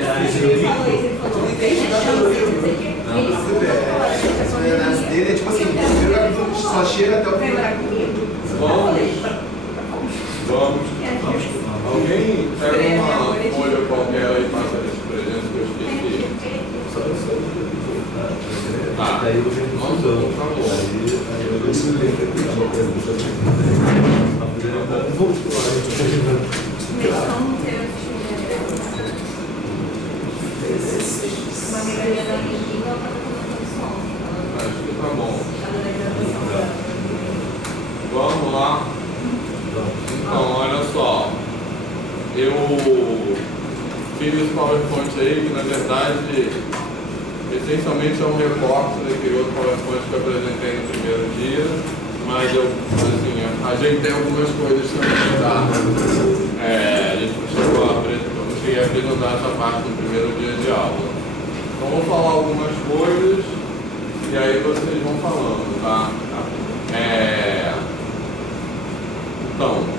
análise dele é tipo assim, o primeiro capítulo só chega até o final. Vamos. Alguém pega uma folha qualquer aí e passa esse presente que eu esqueci. Tá. Vamos, por favor. Uma melhoria da língua para Acho que tá bom. Vamos lá. Então, olha só. Eu fiz esse PowerPoint aí, que na verdade, essencialmente é um recorte daquele outro PowerPoint que eu apresentei no primeiro dia, mas eu, assim, ajeitei algumas coisas também, tá? A gente não chegou a apresentar, não cheguei a apresentar essa parte no primeiro dia de aula. Então, vou falar algumas coisas e aí vocês vão falando, tá? Então,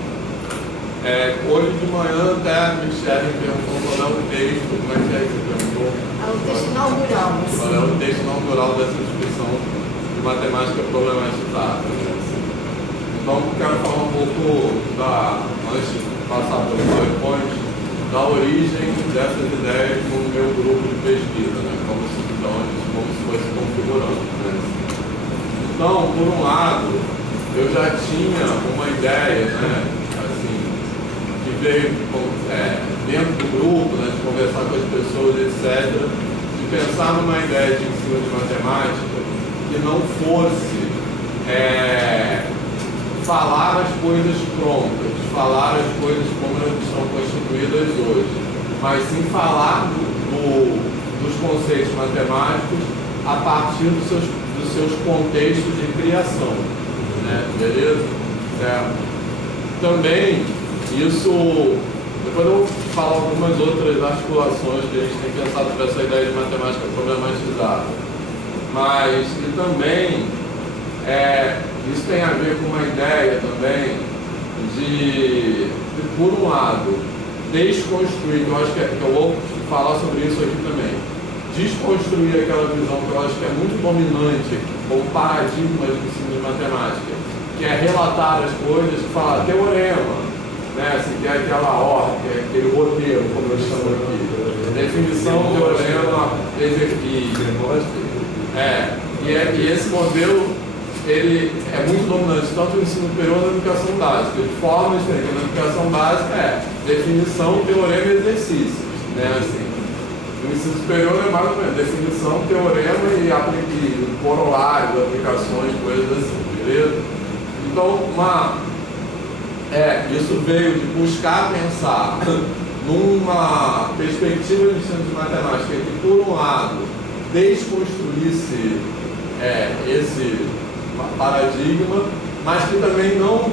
hoje de manhã até a Michelle me perguntou qual é o texto, como é que é que você perguntou? É o texto inaugural. Qual é o texto inaugural dessa discussão de matemática problematizada? Então, eu quero falar um pouco antes de passar pelo PowerPoint, da origem dessas ideias no meu grupo de pesquisa, né? Como se foi se configurando. Né? Então, por um lado, eu já tinha uma ideia, né? Que veio dentro do grupo, né, de conversar com as pessoas, etc., de pensar numa ideia de ensino de matemática que não fosse falar as coisas prontas, falar as coisas como elas estão constituídas hoje, mas sim falar dos conceitos matemáticos a partir dos seus contextos de criação, né, beleza? Também isso, depois eu vou falar algumas outras articulações que a gente tem pensado para essa ideia de matemática problematizada. Mas, e também, isso tem a ver com uma ideia também de por um lado, desconstruir, que eu acho que eu vou falar sobre isso aqui também, desconstruir aquela visão que eu acho que é muito dominante como paradigma de ensino de matemática, que é relatar as coisas, falar teorema, né, assim, que é aquela ordem, que é aquele roteiro, como eu chamo aqui. Definição, teorema, exercício. E esse modelo, ele é muito dominante, tanto no ensino superior na educação básica. De forma diferente, na educação básica definição, teorema e exercícios. Né, assim. No ensino superior é mais ou menos definição, teorema e corolário, aplicações, coisas assim, beleza? Então, isso veio de buscar pensar numa perspectiva de ensino de matemática que, por um lado, desconstruísse esse paradigma, mas que também não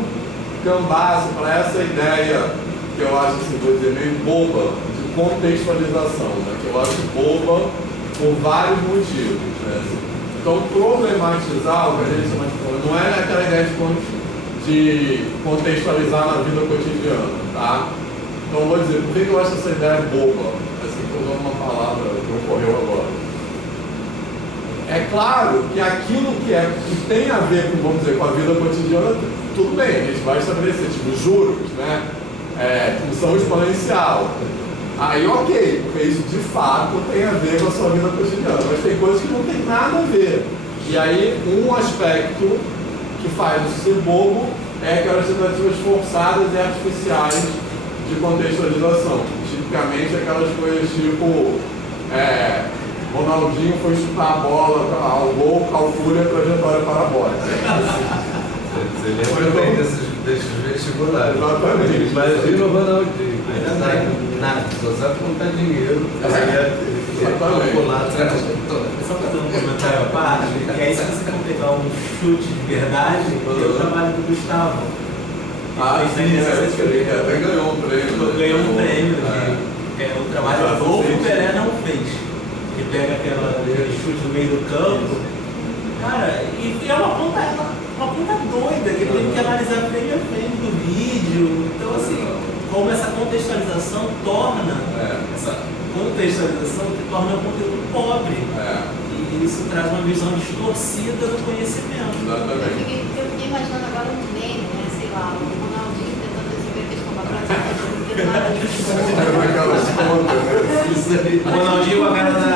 cambasse para essa ideia que eu acho, assim, vou dizer, meio boba, de contextualização, né? Que eu acho boba por vários motivos. Né? Então, problematizar o que a gente chama de não é aquela ideia de contextualizar na vida cotidiana, tá? Então, eu vou dizer, por que eu acho essa ideia boba? Assim, estou usando uma palavra que ocorreu agora. É claro que aquilo que tem a ver com, vamos dizer, com a vida cotidiana, tudo bem, a gente vai estabelecer, tipo, juros, né? Função exponencial. Aí, ok, porque isso de fato tem a ver com a sua vida cotidiana, mas tem coisas que não tem nada a ver. E aí, um aspecto que faz isso ser bobo é aquelas tentativas forçadas e artificiais de contextualização. Tipicamente aquelas coisas tipo Ronaldinho foi chutar a bola ao gol, calcule a trajetória parabólica. Você lembra bem desses vestibulares. Exatamente. Imagina o Ronaldinho. Nada, só sabe contar dinheiro. Calcular. Só fazer um comentário à parte, e aí se você completar um chute de verdade, é o trabalho do Gustavo. Sim, até ganhou um prêmio. Ganhou um prêmio. O trabalho que o Pelé não fez. Que pega aquele chute no meio do campo. Cara, e é uma conta doida, que tem que analisar frame a frame do vídeo. Então, assim, como essa contextualização torna contextualização que torna o conteúdo pobre. E isso traz uma visão distorcida do conhecimento. Exatamente. Eu fiquei imaginando agora um meme, né? Sei lá, o Ronaldinho tentando resolver a questão da prática, não tem nada disso. Aquelas contas, né? Isso aí. O Ronaldinho com a cara da.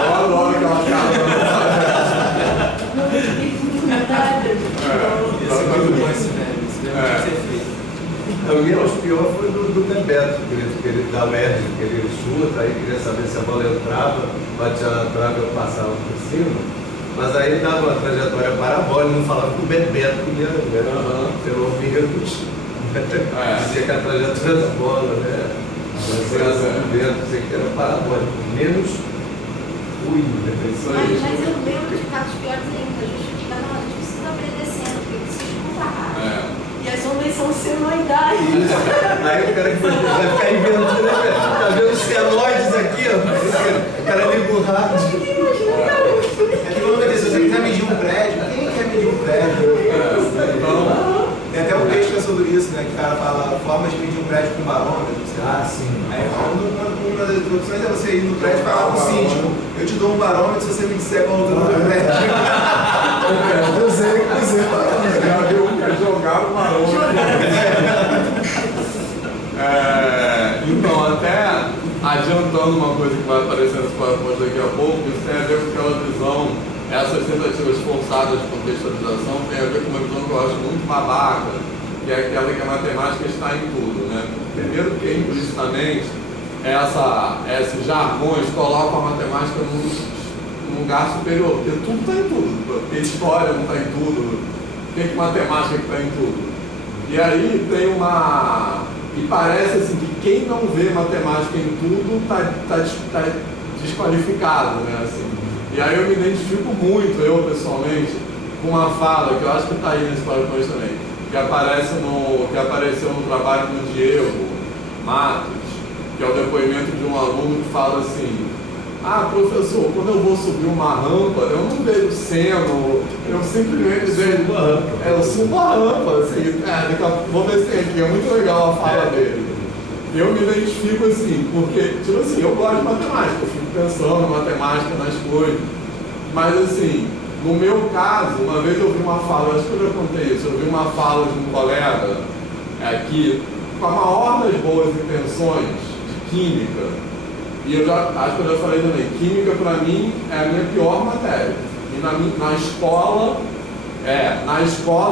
Eu adoro aquela cara. Esse é muito bom esse meme. Esse meme tem que ser feito. O menos pior foi do Bebeto, que ele dá merda, que ele chuta, aí queria saber se a bola entrava, batia na trave ou passava por cima. Mas aí ele dava uma trajetória parabólica, não falava que o Bebeto ia pelo Mircos. Dizia que a trajetória da bola, né? Mas era do vento, sei que era parabólico. Menos ruim, né? Mas eu lembro de casos piores ainda. A gente fica, não, a gente precisa aprender sempre, porque precisa escutar rádio. E as ondas são senoidais. Aí o cara vai ficar inventando, né? Tá vendo os senoides aqui, ó? O cara liga o rádio. É que quando se você quiser medir um prédio, quem quer medir um prédio? Tem até um texto que é sobre isso, né? Que o cara fala formas de medir um prédio com barômetro. Sim. Aí uma das introduções é você ir no prédio e falar com o síndico: eu te dou um barômetro se você me disser qual é o altura do prédio. Eu usei barômetro. Jogar o barômetro. Então, até adiantando uma coisa que vai aparecer nos PowerPoint daqui a pouco, isso tem a ver com aquela visão, essas tentativas forçadas de contextualização tem a ver com uma visão que eu acho muito babaca, que é aquela que a matemática está em tudo, né? Primeiro porque implicitamente esses jargões colocam a matemática num lugar superior, porque tudo está em tudo, porque história não está em tudo, que matemática que está em tudo. E aí tem e parece assim que quem não vê matemática em tudo está desqualificado, né? Assim. E aí eu me identifico muito, eu pessoalmente, com uma fala que eu acho que está aí nesse PowerPoint também, que apareceu no trabalho do Diego Matos, que é o depoimento de um aluno que fala assim: ah, professor, quando eu vou subir uma rampa, eu não vejo seno, eu simplesmente vejo uma rampa. Eu subo a rampa, assim, vou ver se tem aqui, é muito legal a fala dele. Eu me identifico assim, porque, tipo assim, eu gosto de matemática, eu fico pensando em matemática nas coisas, mas assim, no meu caso, uma vez eu vi uma fala, acho que eu já contei isso, eu vi uma fala de um colega aqui, com a maior das boas intenções de química. E eu acho que eu já falei também, química para mim é a minha pior matéria. E na escola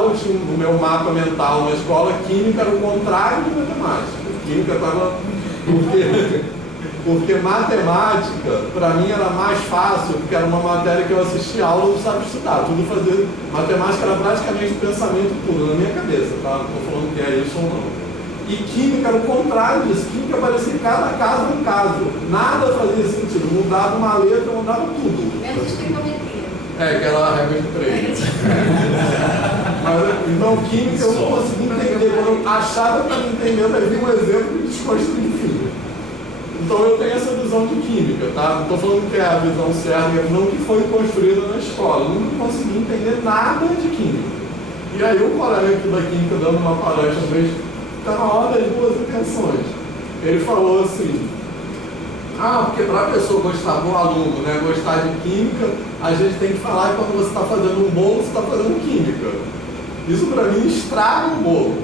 eu tinha no meu mapa mental, na escola, química era o contrário de matemática. Química estava. Porque matemática, para mim, era mais fácil, porque era uma matéria que eu assistia aula e não sabia estudar. Tudo fazia. Matemática era praticamente pensamento puro, na minha cabeça, tá? Não estou falando que é isso ou não. E química era o contrário disso. Química parecia cada caso um caso. Nada fazia sentido. Mudava uma letra, mudava tudo. Menos trigonometria. Que era a regra de 3. Então, química eu não consegui entender. Quando eu achava que estava entendendo, aí vi um exemplo de desconstruir química. Então, eu tenho essa visão de química, tá? Não estou falando que é a visão certa, é a visão que foi construída na escola. Eu nunca consegui entender nada de química. E aí, o colega aqui da química, dando uma palestra, uma vez, está na hora das boas intenções. Ele falou assim: porque para a pessoa gostar do aluno, né, gostar de química, a gente tem que falar que quando você está fazendo um bolo, você está fazendo química. Isso para mim estraga um bolo.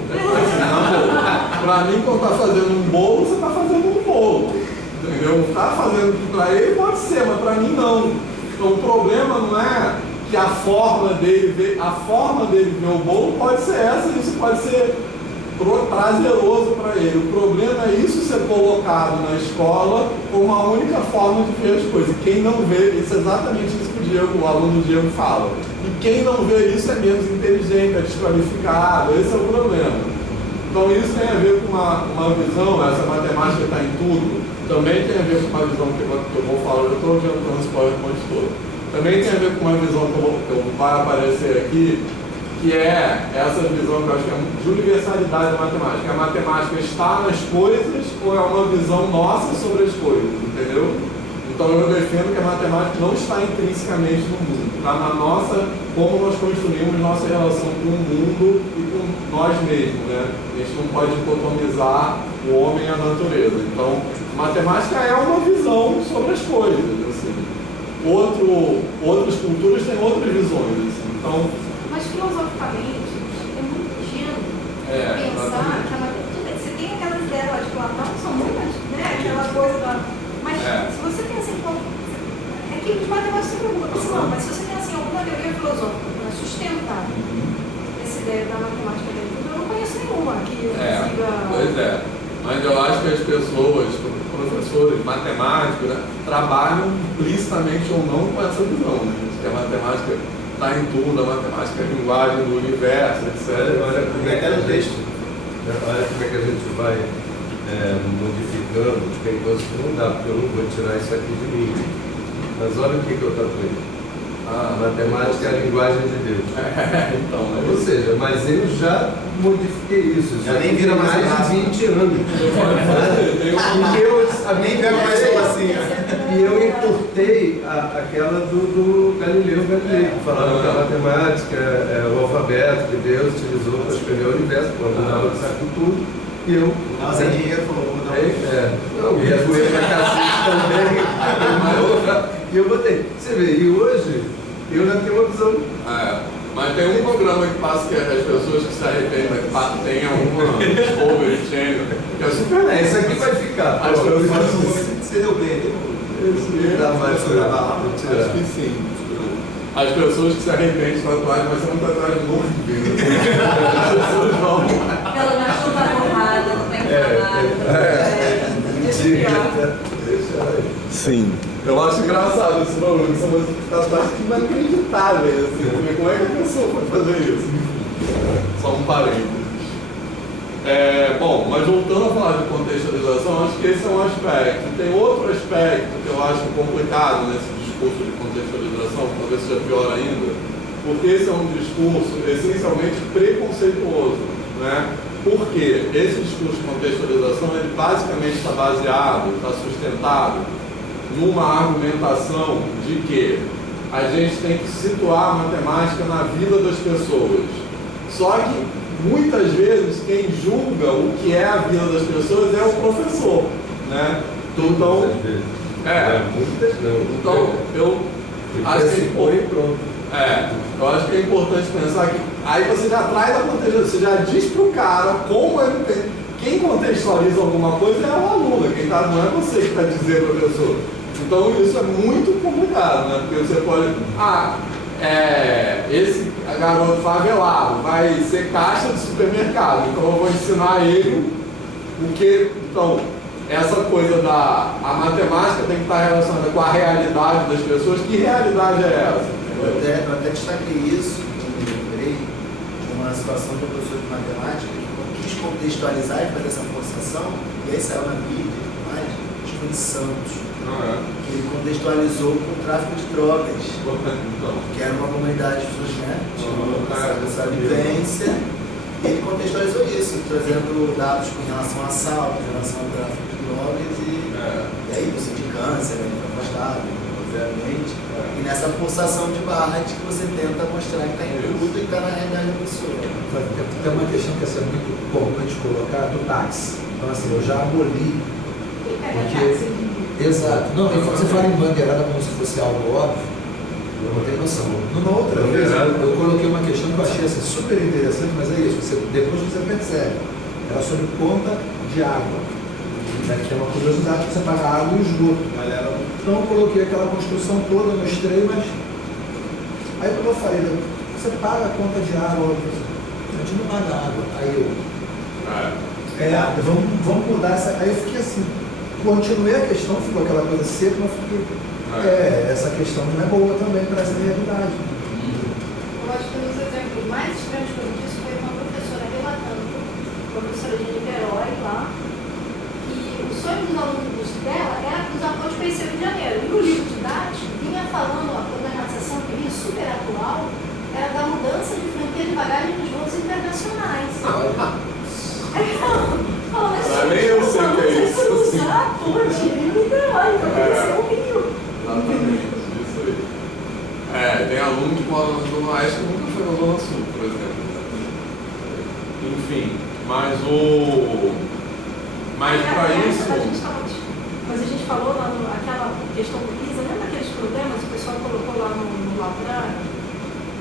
Para mim, quando está fazendo um bolo, você está fazendo um bolo. Entendeu? Está fazendo para ele pode ser, mas para mim não. Então o problema não é que a forma dele ver o bolo pode ser essa, e isso pode ser prazeroso para ele. O problema é isso ser colocado na escola como a única forma de ver as coisas. E quem não vê, isso é exatamente isso que o aluno Diego fala. E quem não vê isso é menos inteligente, é desqualificado. Esse é o problema. Então isso tem a ver com uma visão, essa matemática está em tudo, também tem a ver com uma visão que eu vou falar, eu estou adiantando esse PowerPoint todo. Também tem a ver com uma visão que vai aparecer aqui, que é essa visão que eu acho que é de universalidade da matemática. A matemática está nas coisas ou é uma visão nossa sobre as coisas, entendeu? Então eu defendo que a matemática não está intrinsecamente no mundo, está na nossa, como nós construímos nossa relação com o mundo e com nós mesmos, né? A gente não pode dicotomizar o homem e a natureza. Então, matemática é uma visão sobre as coisas, assim. Outras culturas têm outras visões, assim. Então, mas filosoficamente, é muito ingênuo pensar que a matemática... Você tem aquelas ideias lá de Platão, que são muitas, né? Aquela coisa da... Mas se você pensa em qual... É que de matemática você pergunta, não, mas se você pensa em alguma teoria filosófica para sustentar essa ideia da matemática dentro, eu não conheço nenhuma que consiga... Pois é. Mas eu acho que as pessoas, professores, matemáticos, né, trabalham implicitamente ou não com essa visão, né? Que a matemática está em tudo, a matemática é a linguagem do universo, etc. Olha como é que a gente vai modificando, tem coisas que não dá, porque eu não vou tirar isso aqui de mim. Mas olha o que eu tatuei. A matemática é a linguagem de Deus. Então, ou seja, mas eu já modifiquei isso. Já nem vira mais de 20 anos. Nem pega mais assim. E eu encurtei aquela do Galileu Galilei, que falava que a matemática é o alfabeto que Deus utilizou para escrever o universo, quando dava de saco tudo. E eu. Sem dinheiro, falou, vou dar e a goeira da cacete também. E eu botei. Você vê, e hoje eu já tenho uma visão. Mas tem um programa que passa que as pessoas que se arrependem que tenham uma overchain, que é super legal. Isso aqui vai ficar. As pessoas... Você deu bem, Acho que sim. As pessoas que se arrependem de tatuagem, vai ser uma tatuagem longe de vida. As pessoas vão. Pelo menos não está errada, não tem nada. Deixa aí. Sim. Eu acho engraçado esse bagulho, que são umas tatuagens inacreditáveis, assim. Como é que a pessoa pode fazer isso? Só um parênteses. Bom, mas voltando a falar de contextualização, acho que esse é um aspecto. Tem outro aspecto que eu acho complicado nesse discurso de contextualização, talvez seja pior ainda, porque esse é um discurso essencialmente preconceituoso, né? Porque esse discurso de contextualização, ele basicamente está baseado, está sustentado numa argumentação de que a gente tem que situar a matemática na vida das pessoas. Só que, muitas vezes, quem julga o que é a vida das pessoas é o professor, né? Então, muitas não. Então, eu acho que pronto. eu acho que é importante pensar que aí você já traz a contextualização, você já diz para o cara como ele tem. Quem contextualiza alguma coisa é o aluno, não é você que está dizendo para a pessoa. Então isso é muito complicado, né? Porque você pode. Esse garoto favelado vai ser caixa de supermercado, então eu vou ensinar ele o que. Então, essa coisa a matemática tem que estar relacionada com a realidade das pessoas. Que realidade é essa? Eu até destaquei isso, eu lembrei de uma situação de um professor de matemática que quis contextualizar e fazer essa forçação, e aí saiu na mídia e tudo mais, acho que foi em Santos, que ele contextualizou com o tráfico de drogas, que era uma comunidade de pessoas, né, essa vivência, e ele contextualizou isso, trazendo dados com relação a assalto, com relação ao tráfico de drogas, e aí você de câncer, afastado, obviamente. E nessa forçação de barra de que você tenta mostrar que está em tudo e está na realidade da pessoa. Tem uma questão que é muito importante colocar do táxi. Então, assim, eu já aboli. Exato. Não, você fala em bandeirada como se fosse algo óbvio, eu não tenho noção. Numa outra vez, eu coloquei uma questão que eu achei assim, super interessante, mas é isso, depois você percebe. Era sobre conta de água. Que é uma curiosidade que você paga água e esgoto. Então eu coloquei aquela construção toda, mostrei, mas aí quando eu falei, você paga a conta de água, a gente não paga água. Aí eu, vamos mudar essa. Aí eu fiquei assim, continuei a questão, ficou aquela coisa seca, mas fiquei, essa questão não é boa também para essa realidade. Eu acho que um dos exemplos mais estranhos disso foi uma professora relatando, professora de Niterói lá, o sonho dos alunos dela era que os alunos conheceram o Rio de Janeiro. E o livro didático vinha falando, a programação que vinha super atual, era da mudança de franquia de bagagem nos voos internacionais. Falou, mas nem eu sei o que é isso. Você usar a ponte em Niterói, para conhecer o Rio. Zona Oeste nunca foi na Zona Sul, por exemplo. Enfim, mas para isso. Mas a gente falou lá aquela questão do PISA, lembra aqueles problemas que o pessoal colocou lá no Lautran,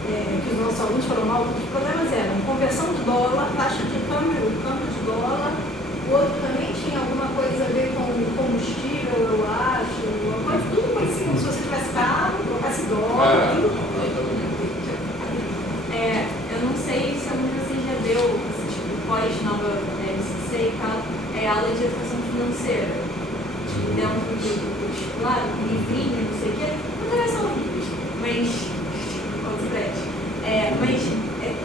que os nossos alunos foram mal? Os problemas eram conversão de dólar, taxa de câmbio de dólar, o outro também tinha alguma coisa a ver com combustível, eu acho, tudo parecia como se você tivesse carro, trocasse dólar, tudo. Eu não sei se algum de vocês já deu, tipo, pós-nova MCC e tal, aula de educação financeira. Dentro do vestibular, livrinho, não sei o quê, não elas são horríveis, mas mas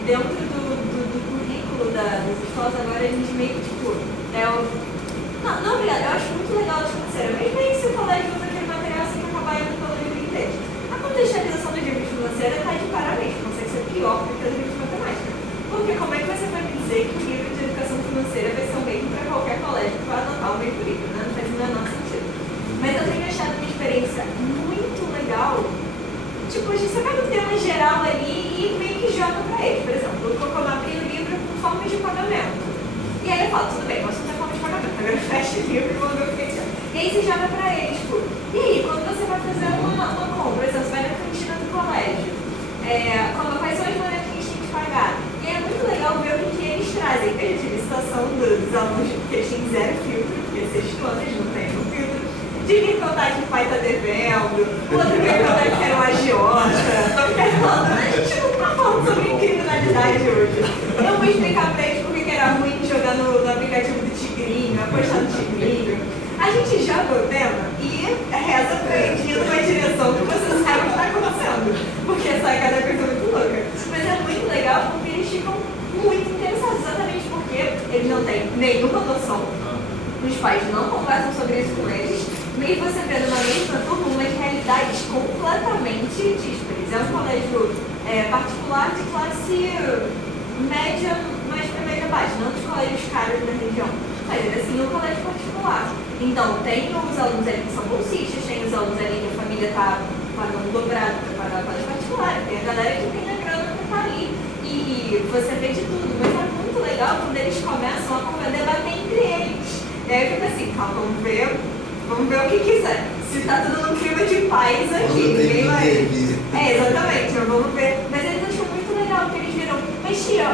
dentro do currículo das escolas agora a gente meio que tipo, não, obrigada, eu acho muito legal a financeira, mas nem se o colégio usa aquele material sem acabar indo pelo livro inteiro. A contextualização do livro de financeira está de parabéns, consegue ser pior do que o livro de matemática. Porque como é que você vai me dizer que o livro de educação financeira vai ser o mesmo para qualquer colégio que vai adotar o mesmo livro, né? Não faz o menor sentido. Mas eu tenho achado uma experiência muito legal. Tipo, você pega um tema geral ali e meio que joga pra eles. Por exemplo, eu abri o livro com formas de pagamento. E aí eu falo, tudo bem, nós não temos forma de pagamento. Agora fecha o livro e vamos ver o que é. E aí você joga pra eles, tipo, e aí, quando você vai fazer uma compra, por exemplo, você vai na cantina do colégio, quais são as maneiras que a gente tem que pagar? E é muito legal ver o que eles trazem. Eu tive a situação dos alunos que eles têm zero filtro, porque sexto ano eles não têm um filtro. De vir contar que o pai tá devendo, o outro veio contar que era um agiota. A gente não tá falando sobre criminalidade hoje. Eu vou explicar pra eles por que era ruim jogar no aplicativo do Tigrinho, apostar no Tigrinho. A gente joga o tema e reza pra eles ir numa direção que você sabe o que tá acontecendo. Porque essa é cada coisa muito louca. Mas é muito legal porque eles ficam muito interessados, exatamente porque eles não têm nenhuma noção. Os pais não conversam sobre isso com eles. Mesmo você vendo na mesma turma umas realidades completamente díspares. É um colégio particular de classe média, mais para média baixa, não dos colégios caros da região, mas é assim um colégio particular. Então, tem os alunos ali que são bolsistas, tem os alunos ali que a família está pagando dobrado para pagar o colégio particular, tem a galera que tem a grana para estar ali. E você vê de tudo, mas é muito legal quando eles começam a debater entre eles. E aí fica assim, calma, vamos ver o que quiser. Se tá tudo num clima de paz aqui, ninguém vai. Exatamente, vamos ver. Mas eles acham muito legal, porque eles viram, mas tia,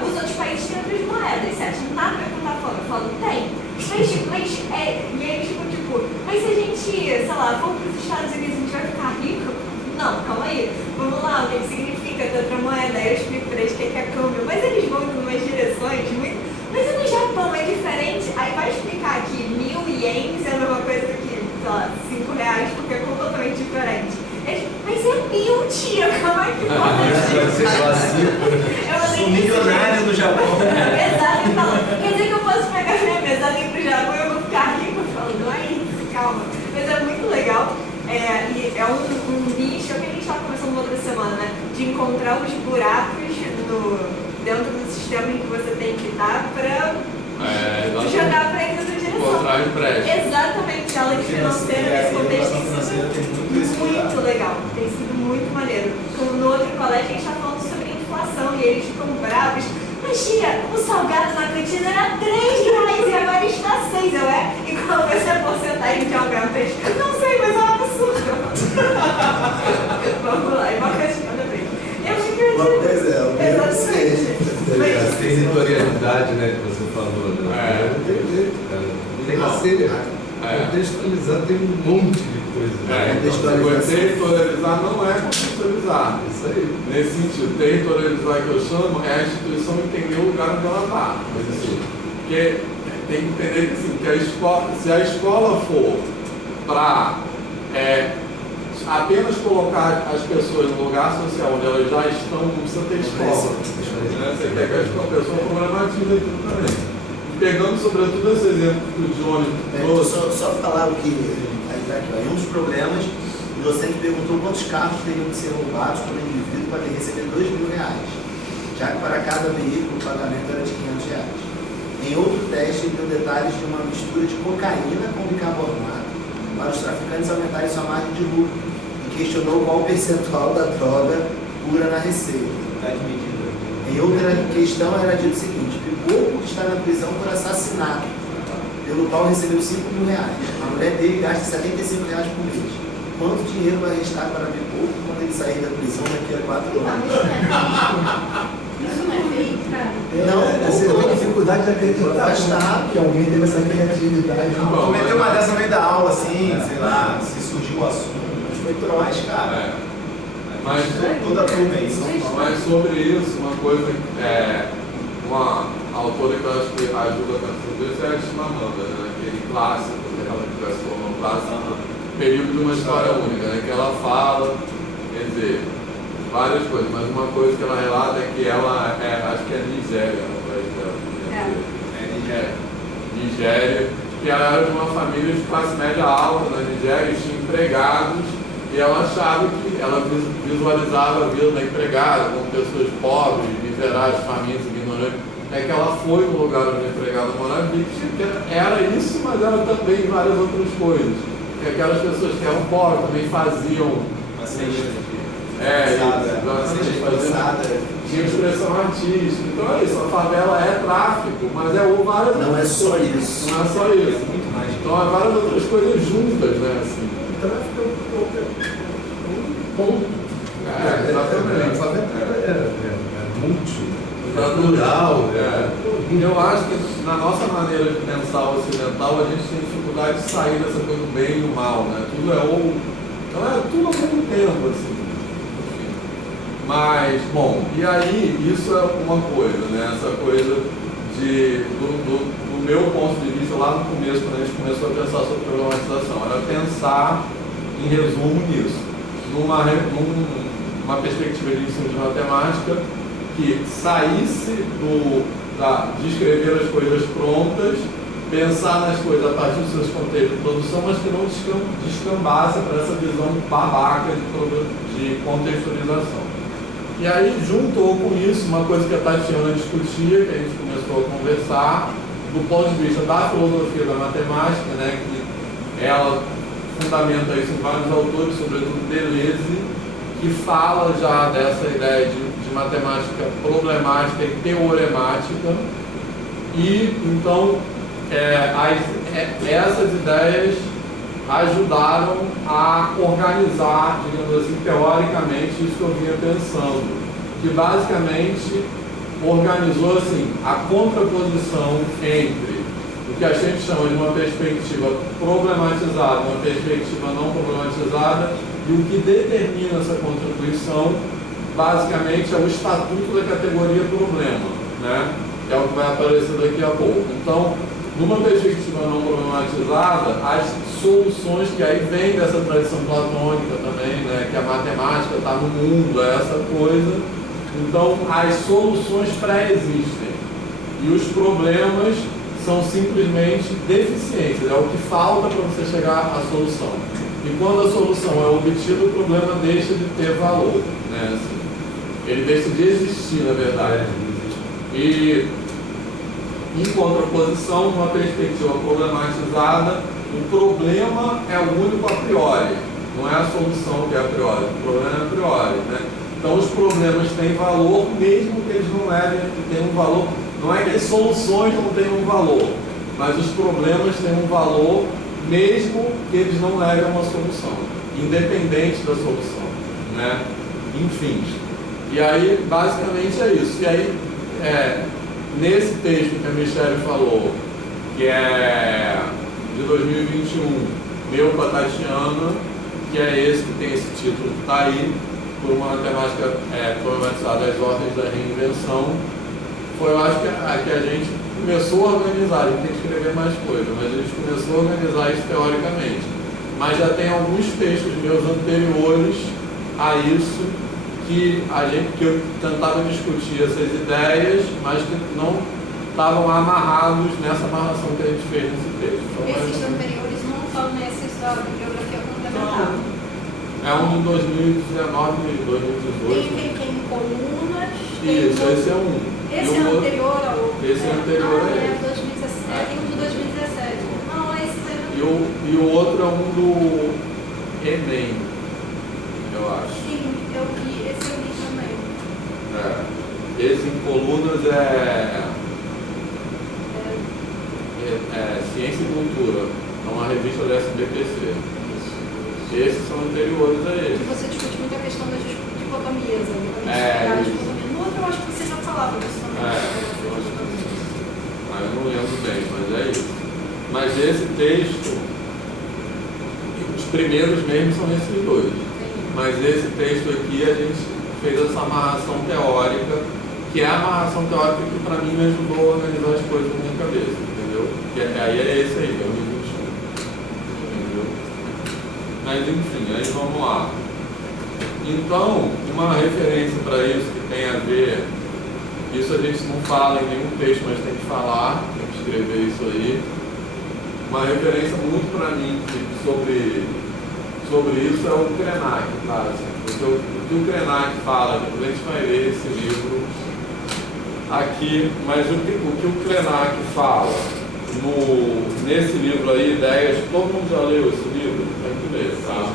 os outros países têm outras moedas, certo? Não dá pra perguntar fora. Eu falo, tem. E eles ficam tipo, mas se a gente, sei lá, for pros Estados Unidos, a gente vai ficar rico? Não, calma aí. Vamos lá, o que significa ter outra moeda? Aí eu explico pra eles o que é câmbio. Mas eles vão em umas direções muito. Mas no Japão é diferente, aí vai explicar que 1.000 ienes é a mesma coisa que, sei lá, 5 reais, porque é completamente diferente. Mas é 1.000, tia, como é que pode? Eu sou milionário no Japão. Exato, então, quer dizer que eu posso pegar minha mesa ali pro Japão e eu vou ficar rico? Eu falo, não é isso, calma. Mas é muito legal, e é um nicho que a gente estava conversando uma outra semana, né? De encontrar os buracos dentro do sistema em que você tem que estar para jogar para eles outra direção. Exatamente, a aula de financeira nesse contexto tem sido muito legal, tem sido muito maneiro. No outro colégio a gente está falando sobre inflação e eles ficam bravos. Mas tia, o salgado na cantina era 3 reais e agora está 6, E qual vai ser a porcentagem de aumento? Não sei, mas é um absurdo. Vamos lá, é uma coisa de cada vez. Exatamente. A territorialidade, né, que você falou, né? Não tem jeito, cara. Tem que ser contextualizar, tem um monte de coisa. Territorializar não é contextualizar. Isso aí. Nesse sentido, territorializar que eu chamo é a instituição entender o lugar onde ela está. Porque tem que entender que, assim, que se a escola for para apenas colocar as pessoas no lugar social onde elas já estão, não precisa ter escola. Você quer que a pessoa problematize aquilo também. Pegando sobretudo esse exemplo que o Johnny só falar o que aí um dos problemas, o docente perguntou quantos carros teriam que ser roubados por um indivíduo para receber R$2.000, já que para cada veículo o pagamento era de R$500. Em outro teste, ele deu detalhes de uma mistura de cocaína com bicarbonato para os traficantes aumentarem sua margem de lucro e questionou qual o percentual da droga procura na Receita. Tá de medida. Em outra questão era dito o seguinte: Pipoco está na prisão por assassinato, pelo qual recebeu 5 mil reais. A mulher dele gasta 75 reais por mês. Quanto dinheiro vai restar para Pipoco quando ele sair da prisão daqui a 4 anos? Isso não é feio, cara. Você tem dificuldade de acreditar que alguém teve essa criatividade. Cometeu uma dessa no meio da aula, assim, sei lá, se surgiu o assunto. Foi mais, cara. Mas, toda a turma é isso. mas sobre isso, uma coisa, uma autora que eu acho que ajuda tanto sobre isso é a Chimamanda, né? Aquele clássico, aquela que vai se tornar um clássico, Período de uma História Única, né? Que ela fala, quer dizer, várias coisas, mas uma coisa que ela relata é que ela acho que é Nigéria, no país dela. Nigéria, que ela era de uma família de classe média alta na Nigéria, e tinha empregados, e ela achava que ela visualizava a vida da empregada como pessoas pobres, miseráveis, famintas, ignorantes. É que ela foi no lugar onde a empregada morava e que era isso, mas era também várias outras coisas. Que aquelas pessoas que eram pobres também faziam. Tinha expressão artística. Então é isso, a favela é tráfico, mas várias não é só isso. Não é só isso. Muito mais. Então é várias outras coisas juntas, né? Assim. Então vai ficar um ponto. Exatamente. Multinatural. Eu acho que na nossa maneira de pensar ocidental, a gente tem dificuldade de sair dessa coisa do bem e do mal, né? Tudo então é tudo ao mesmo tempo, assim. Mas, bom, e aí isso é uma coisa, né? Essa coisa do meu ponto de vista, lá no começo, quando a gente começou a pensar sobre problematização, era pensar, em resumo, nisso. Numa perspectiva de ensino de matemática que saísse de escrever as coisas prontas, pensar nas coisas a partir dos seus contextos de produção, mas que não descambasse para essa visão babaca de contextualização. E aí juntou com isso uma coisa que a Tatiana discutia, que a gente começou a conversar, do ponto de vista da filosofia da matemática, né, que ela fundamenta isso em vários autores, sobretudo Deleuze, que fala já dessa ideia de matemática problemática e teoremática, e então essas ideias ajudaram a organizar, digamos assim, teoricamente, isso que eu vinha pensando, que basicamente organizou assim, a contraposição entre o que a gente chama de uma perspectiva problematizada, uma perspectiva não problematizada, e o que determina essa contraposição, basicamente, é o estatuto da categoria problema, né? Que é o que vai aparecer daqui a pouco. Então, numa perspectiva não problematizada, as soluções que aí vem dessa tradição platônica também, né, que a matemática está no mundo, é essa coisa. Então, as soluções pré-existem e os problemas são simplesmente deficiências, é o que falta para você chegar à solução. E quando a solução é obtida, o problema deixa de ter valor, né, assim, ele deixa de existir, na verdade. E em contraposição, numa perspectiva problematizada, o problema é o único a priori, não é a solução que é a priori, o problema é a priori, né? Então os problemas têm valor, mesmo que eles não tenham um valor, não é que as soluções não tenham um valor, mas os problemas têm um valor, mesmo que eles não levem a uma solução, independente da solução, né? Enfim, e aí basicamente é isso. E aí, nesse texto que a Michelle falou, que é de 2021, meu com a Tatiana, que é esse que tem esse título que está aí, por uma matemática problematizada, as ordens da reinvenção, foi, eu acho, que a gente começou a organizar, a gente tem que escrever mais coisas, mas a gente começou a organizar isso teoricamente. Mas já tem alguns textos meus anteriores a isso, que eu tentava discutir essas ideias, mas que não estavam amarrados nessa amarração que a gente fez nesse texto. Então, esses anteriores não são nesses da bibliografia complementar. É um de 2019 e 2018. Tem colunas. Isso, esse é um. Esse é anterior ao. Esse é anterior a esse. 2017 e um de 2017. Não, esse é. E o outro é um do Enem, eu acho. Sim, eu vi, esse eu vi também. conteúdos Ciência e Cultura, é uma revista do SBPC. Esses são anteriores a eles. Você discute muito a questão das dicotomias. No outro eu acho que você já falava disso também. Eu não lembro bem, mas é isso. Mas esse texto, os primeiros mesmo são esses dois. Mas esse texto aqui a gente fez essa amarração teórica, que é a amarração teórica que para mim me ajudou a organizar as coisas na minha cabeça, entendeu? Aí é esse aí, é o 2021. Entendeu? Mas enfim, aí vamos lá. Então, uma referência para isso que tem a ver, isso a gente não fala em nenhum texto, mas tem que falar, tem que escrever isso aí. Uma referência muito para mim sobre isso é o Krenak, tá? Porque o que o Krenak fala, depois a gente vai ler esse livro aqui, mas o que o Krenak fala nesse livro aí, Ideias, todo mundo já leu esse livro? Tem que ler, tá?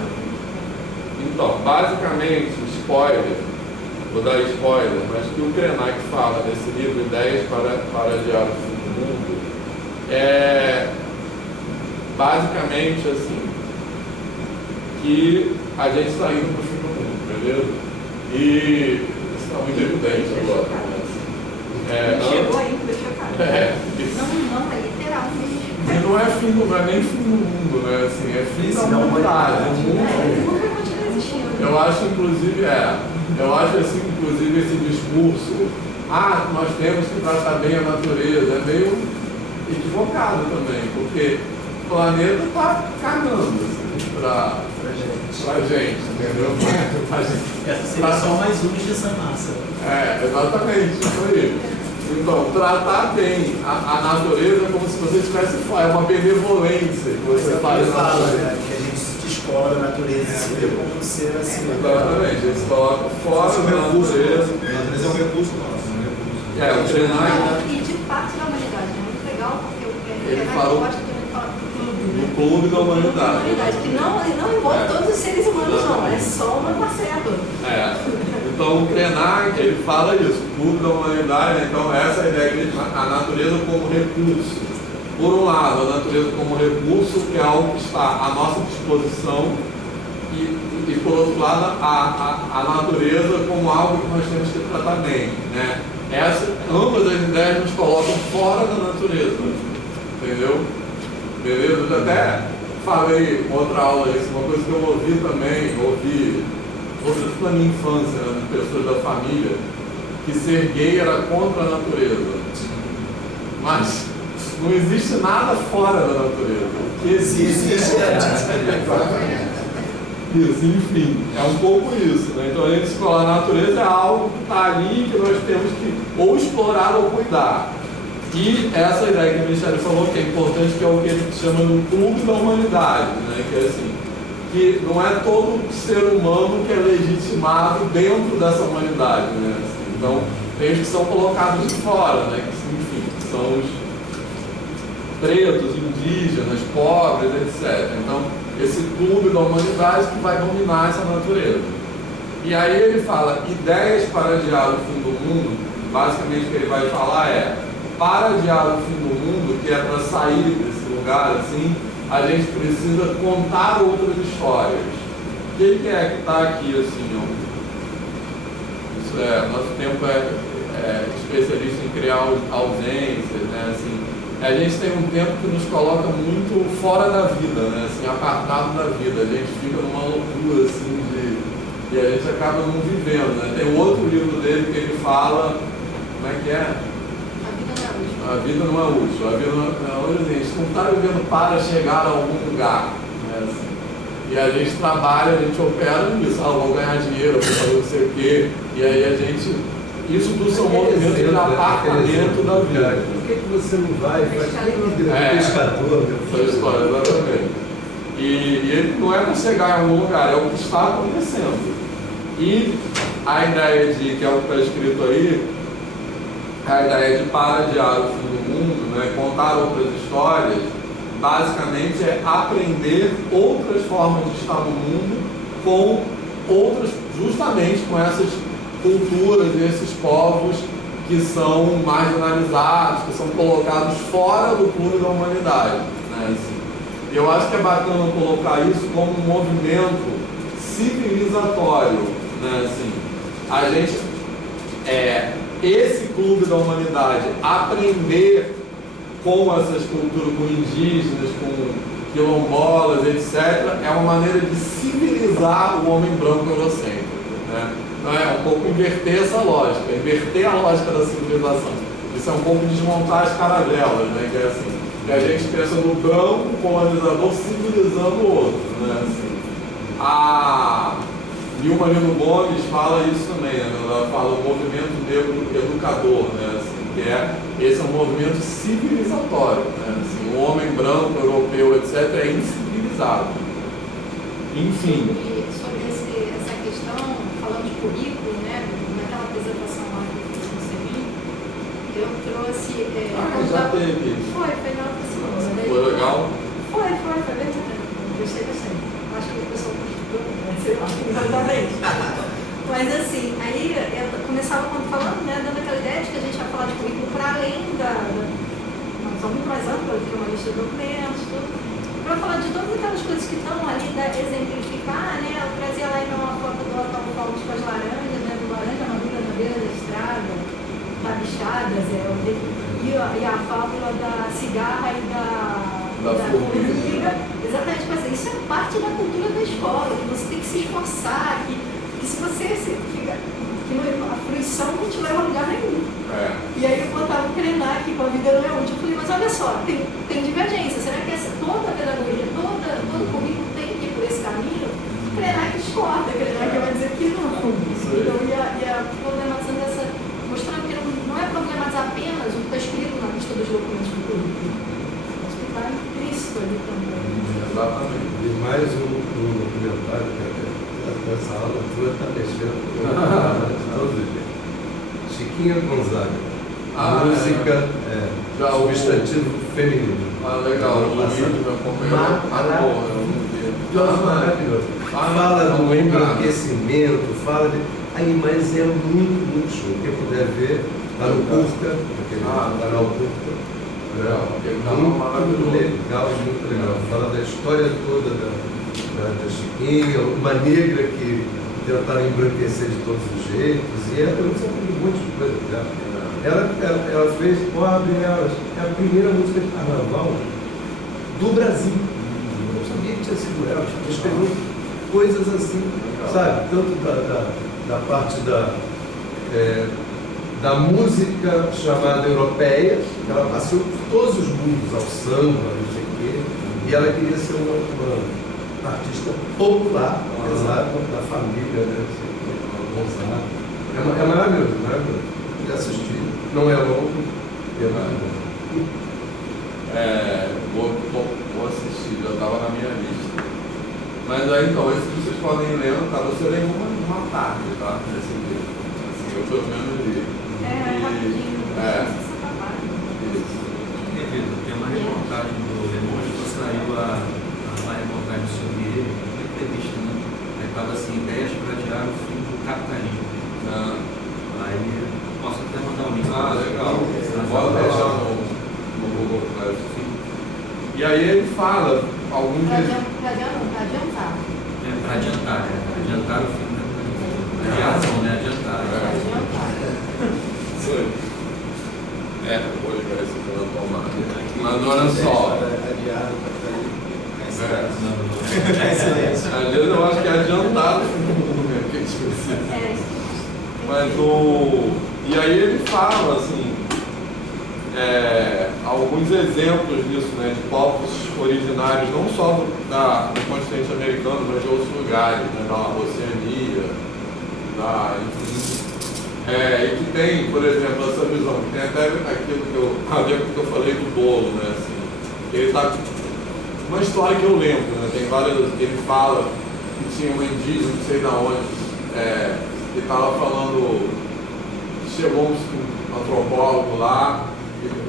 Então, basicamente, spoiler, vou dar spoiler, mas o que o Krenak fala nesse livro, Ideias para Adiar o Fim do Mundo, é basicamente assim, que a gente está indo para o fim do mundo, beleza? E isso está muito evidente agora. Chegou ainda, deixa eu cara. Não, é literalmente. E não é nem fim do mundo, né? Assim, é fim da humanidade. Nunca continua existindo. Eu acho, inclusive, inclusive, esse discurso, nós temos que tratar bem a natureza, é meio equivocado também, porque o planeta está cagando assim, pra gente, entendeu? Essa seria só mais uma injeção em massa. Exatamente, isso aí. Então, tratar bem a natureza é como se você tivesse uma benevolência que você faz na natureza. Que a gente se descola da natureza e se vê como um ser assim. Exatamente, eles colocam fora da natureza. A natureza é um recurso nosso, o Krenak. E de parte da humanidade, é muito legal, porque o Ele Krenak falou gosta também de falar do clube da humanidade. que não envolve todos os seres humanos, não, é só uma parcela. Então o Krenak, ele fala isso, o clube da humanidade, né? Então essa é a ideia de a natureza como recurso. Por um lado, a natureza como recurso, que é algo que está à nossa disposição, e por outro lado, a natureza como algo que nós temos que tratar bem, né? Ambas as ideias nos colocam fora da natureza, entendeu? Beleza? Eu até falei em outra aula isso, uma coisa que eu ouvi na minha infância, né, de pessoas da família, que ser gay era contra a natureza. Mas não existe nada fora da natureza. O que existe isso, enfim, é um pouco isso, né? Então a gente fala, a natureza é algo que está ali, que nós temos que ou explorar ou cuidar. E essa ideia que o Michele falou, que é importante, que é o que ele chama do clube da humanidade, né? Que é assim, que não é todo ser humano que é legitimado dentro dessa humanidade, né? Assim, então, tem os que são colocados de fora, né? Que, enfim, são os pretos, indígenas, pobres, etc. Então, esse clube da humanidade que vai dominar essa natureza. E aí ele fala, ideias para adiar o fim do mundo, basicamente o que ele vai falar é, para adiar o fim do mundo, que é para sair desse lugar, assim, a gente precisa contar outras histórias. O que é que está aqui, assim, ó? Isso nosso tempo é especialista em criar ausências, né, assim, a gente tem um tempo que nos coloca muito fora da vida, né, assim, apartado da vida, a gente fica numa loucura, assim, e a gente acaba não vivendo, né. Tem outro livro dele que ele fala, como é que é? A vida não é útil, a vida não é útil, a gente não está vivendo para chegar a algum lugar, né, assim. E a gente trabalha, a gente opera nisso, vou ganhar dinheiro, vou fazer não sei o quê, e aí a gente, isso tudo são movimentos de apartamento da vida. Por que você não vai? Pescador, essa história, exatamente. E ele não é para chegar em algum lugar, é o que está acontecendo. E a ideia de, que é o que está escrito aí, a ideia de para adiar o fim do mundo, né, contar outras histórias, basicamente é aprender outras formas de estar no mundo com outras, justamente com essas culturas e esses povos que são marginalizados, que são colocados fora do clube da humanidade, né? Assim, eu acho que é bacana colocar isso como um movimento civilizatório, né? Assim, a gente, esse clube da humanidade, aprender com essas culturas, com indígenas, com quilombolas, etc., é uma maneira de civilizar o homem branco eurocêntrico, né? Então é um pouco inverter essa lógica, inverter a lógica da civilização. Isso é um pouco desmontar as caravelas, né? Que é assim, que a gente pensa no branco colonizador civilizando o outro, né? Assim, a Nilma Lino Gomes fala isso também, né? Ela fala o movimento negro educador, né? Assim, esse é um movimento civilizatório, né? Assim, o homem branco, europeu, etc., é incivilizado. Enfim. Sobre essa questão, falando de currículo, né? Naquela apresentação lá que eu fiz no CEMIN, eu trouxe. Já teve. Foi na outra semana. Foi legal? Foi bem bacana. Gostei bastante. Acho que o pessoal gostou, né? Sei lá, exatamente. Mas assim, aí eu começava falando, né, dando aquela ideia de que a gente ia falar de currículo para além uma visão muito mais ampla do que uma lista de documentos, tudo, para falar de todas aquelas coisas que estão ali, exemplificar, né, eu trazia lá ainda uma foto do Otávio Paulo com as laranjas, né, do laranja madura na beira da estrada, rabichadas, e a fábula da cigarra e da formiga. Exatamente, mas isso é parte da cultura da escola, que você tem que se esforçar, que se você fica, que a fruição não te leva a lugar nenhum. E aí eu botava o Krenak com a vida não é útil. Eu falei, mas olha só, tem divergência. Será que toda a pedagogia, todo o currículo tem que ir por esse caminho? O Krenak discorda, o Krenak vai dizer que não. Então ia problematizando mostrando que não é problematizar apenas o que está escrito na lista dos documentos do currículo. Mas que está implícito ali também. Exatamente. E mais um documentário que essa aula tua está mexendo com todos os dias. Chiquinha Gonzaga. Música, substantivo feminino. Legal. Maravilhoso. Fala do embranquecimento, fala de. Aí, mas é muito show. Quem puder ver, está no Curta, aquele canal Curta. Muito legal, muito legal. Fala da história toda da Chiquinha, uma negra que tentaram embranquecer de todos os jeitos, e ela usa um monte de coisa dela. Ela fez Pobre Elas, é a primeira música de carnaval do Brasil. Eu não sabia que tinha sido ela, ela escreveu coisas assim, sabe? Tanto da parte da música chamada europeia, que ela passou por todos os mundos, ao samba, não sei o quê, e ela queria ser uma artista popular, apesar da família, né? É maravilhoso, maravilhoso. De assistir. Não é longo, é maravilhoso. Vou assistir, já estava na minha lista. Mas aí então, esse que vocês podem ir lendo, tá? Você lê uma tarde, tá? Nesse livro. Assim, eu pelo menos li. Rapidinho. Isso. Tem uma reportagem do Le Monde que saiu uma reportagem sobre ele, uma entrevista, né? Aí estava assim, ideias para tirar o fim do capitalismo. Aí posso até mandar um link. Legal. Pode deixar no Google Class. E aí ele fala alguns Para adiantar. Para adiantar o fim do capitalismo. Adiação, né? Adiantar. Isso aí. Vou ligar esse pela tomada. Mas olha só. Às vezes eu acho que é adiantado no momento que a gente precisa. Mas e aí ele fala assim, alguns exemplos disso, né, de povos originários não só do continente americano, mas de outros lugares, né, da Oceania, enfim. E que tem, por exemplo, essa visão, que tem até aquilo que eu falei do bolo, né, assim, ele está. Uma história que eu lembro, né, tem várias, ele fala que tinha uma indígena, não sei de onde, que estava falando, chegou um antropólogo lá,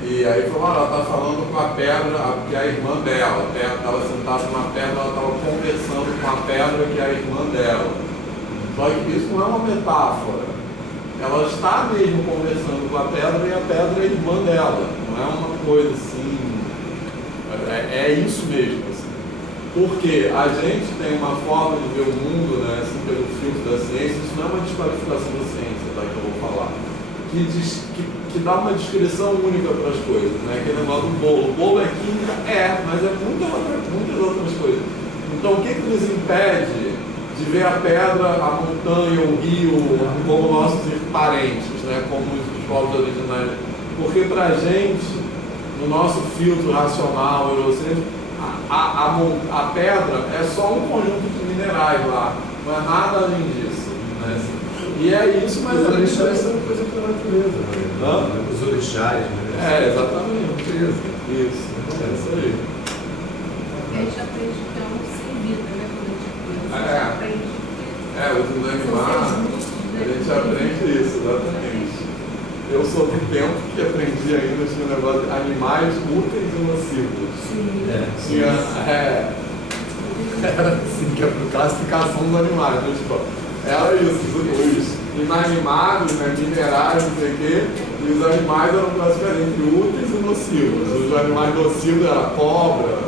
e aí falou, ela está falando com a pedra, que é a irmã dela, ela sentada numa pedra, ela estava conversando com a pedra que é a irmã dela. Só que isso não é uma metáfora, ela está mesmo conversando com a pedra e a pedra é irmã dela. Não é uma coisa assim, é isso mesmo. Assim. Porque a gente tem uma forma de ver o mundo, né, assim, pelo filtro da ciência. Isso não é uma desqualificação da ciência, tá, que eu vou falar. Que dá uma descrição única para as coisas, né? Aquele negócio do bolo. O bolo é química? Mas é muitas outras coisas. Então, o que nos impede de ver a pedra, a montanha, o rio, como nossos parentes, né? Como os povos originários? Porque para a gente, no nosso filtro racional, eurocêntrico, a pedra é só um conjunto de minerais lá, não é nada além disso, né? E é isso, mas os orixás são coisa da natureza, né? Os orixás, né? Exatamente. Isso aí. A gente aprende que é um sem vida, né? Quando a gente aprende. Os animais, a gente aprende isso, exatamente. Eu sou do tempo que aprendi ainda, tinha um negócio de animais úteis e nocivos. Sim. Era assim, que é a classificação dos animais, né? Tipo, era isso, os inanimados, né, minerais, não sei o quê, e os animais eram classificados entre úteis e nocivos. Os animais nocivos eram cobra.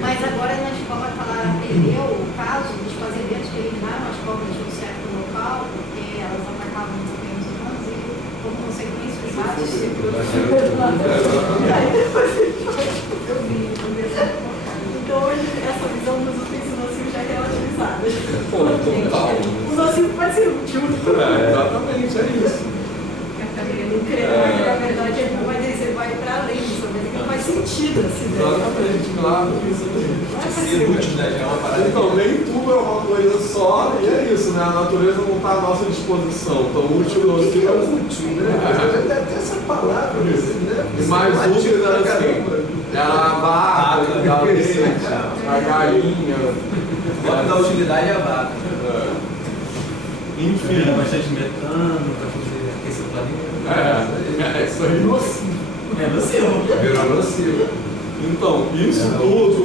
Mas agora na escola ela aprendeu o caso dos fazendeiros que eliminaram as cobras do certo local, porque elas atacavam também os humanos e, como consequência, os matos se Eu vi. Então hoje essa visão dos úteis e nocivos já é relativizada. O nocivo pode ser útil. Exatamente, é isso. Não creio que na verdade é bom, mas aí você vai para além disso, mas não faz sentido essa ideia. Exatamente, claro, isso aí. Ser útil, né? Já é uma parada. Então, nem tudo é uma coisa só, e é isso, né? A natureza não está à nossa disposição. Então, útil ou nocivo é útil, né? Até essa palavra, né? E mais útil era assim. Era a vaca, a galinha, a galinha. Bota da utilidade é a vaca. Enfim. Era bastante metano para poder aquecer o planeta. Isso aí. Nocivo. Virou nocivo. Então, isso tudo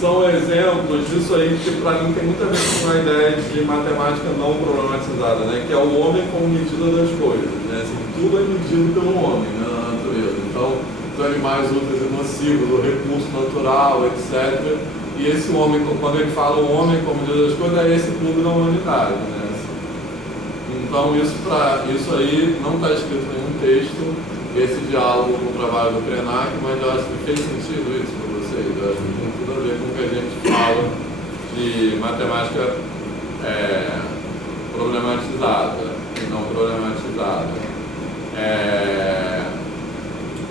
são exemplos disso aí que para mim tem muito a ver com a ideia de matemática não problematizada, né? Que é o homem como medida das coisas, né? Assim, tudo é medido pelo homem, né, na natureza. Então, os animais úteis e nocivos, o recurso natural, etc. E esse homem, quando ele fala o homem como medida das coisas, é esse tudo na humanidade, né? Então, isso aí não está escrito em nenhum texto, esse diálogo com o trabalho do Krenak, mas eu acho que fez sentido isso para vocês. Eu acho que tem tudo a ver com o que a gente fala de matemática problematizada e não problematizada.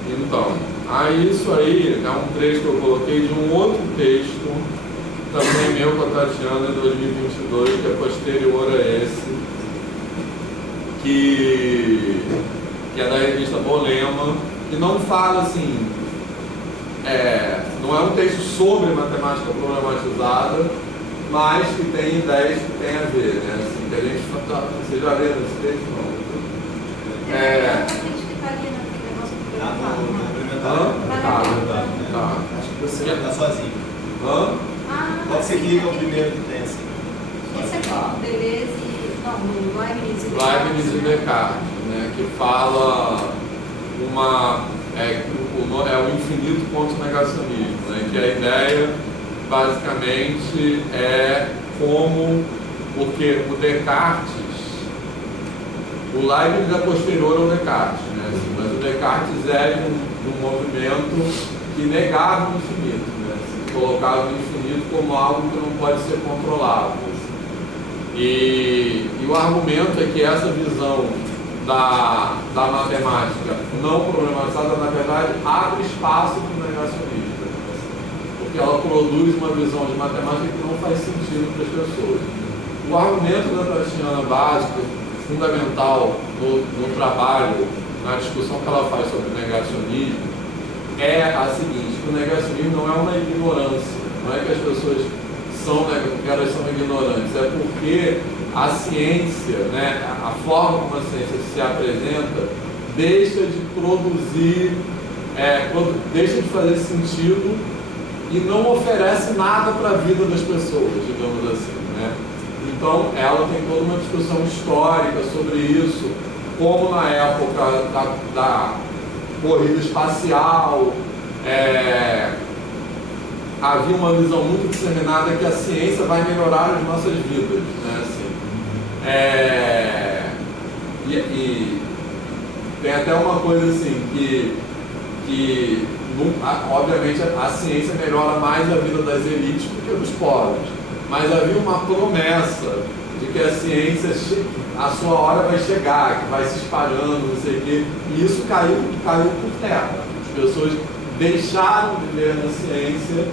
Então, isso aí é um trecho que eu coloquei de um outro texto, também meu com a Tatiana, em 2022, que é posterior a esse, que é da revista Bolema, que não fala assim, não é um texto sobre matemática problematizada, mas que tem ideias que tem a ver, né? Assim, que a gente, vocês já leram esse texto? Não. Acho que você vai estar sozinho. Pode ser que liga o primeiro que tem, assim. Esse aqui, Deleuze. Não, Leibniz e Descartes, né, que fala o infinito contra o negacionismo, né, que a ideia basicamente é como, porque o Descartes, o Leibniz é posterior ao Descartes, né, assim, mas o Descartes é de um movimento que negava o infinito, né, assim, colocava o infinito como algo que não pode ser controlado. E o argumento é que essa visão da matemática não problematizada, na verdade, abre espaço para o negacionista, porque ela produz uma visão de matemática que não faz sentido para as pessoas. O argumento da Tatiana básico, fundamental no trabalho, na discussão que ela faz sobre o negacionismo, é a seguinte: que o negacionismo não é uma ignorância, não é que as pessoas que elas são ignorantes, é porque a ciência, né, a forma como a ciência se apresenta, deixa de produzir, deixa de fazer sentido e não oferece nada para a vida das pessoas, digamos assim, né? Então, ela tem toda uma discussão histórica sobre isso, como na época da corrida espacial, havia uma visão muito disseminada que a ciência vai melhorar as nossas vidas, né? Assim, e tem até uma coisa assim que obviamente a ciência melhora mais a vida das elites do que dos pobres, mas havia uma promessa de que a ciência, a sua hora vai chegar, que vai se espalhando, não sei o quê, e isso caiu por terra. As pessoas deixaram de ver na ciência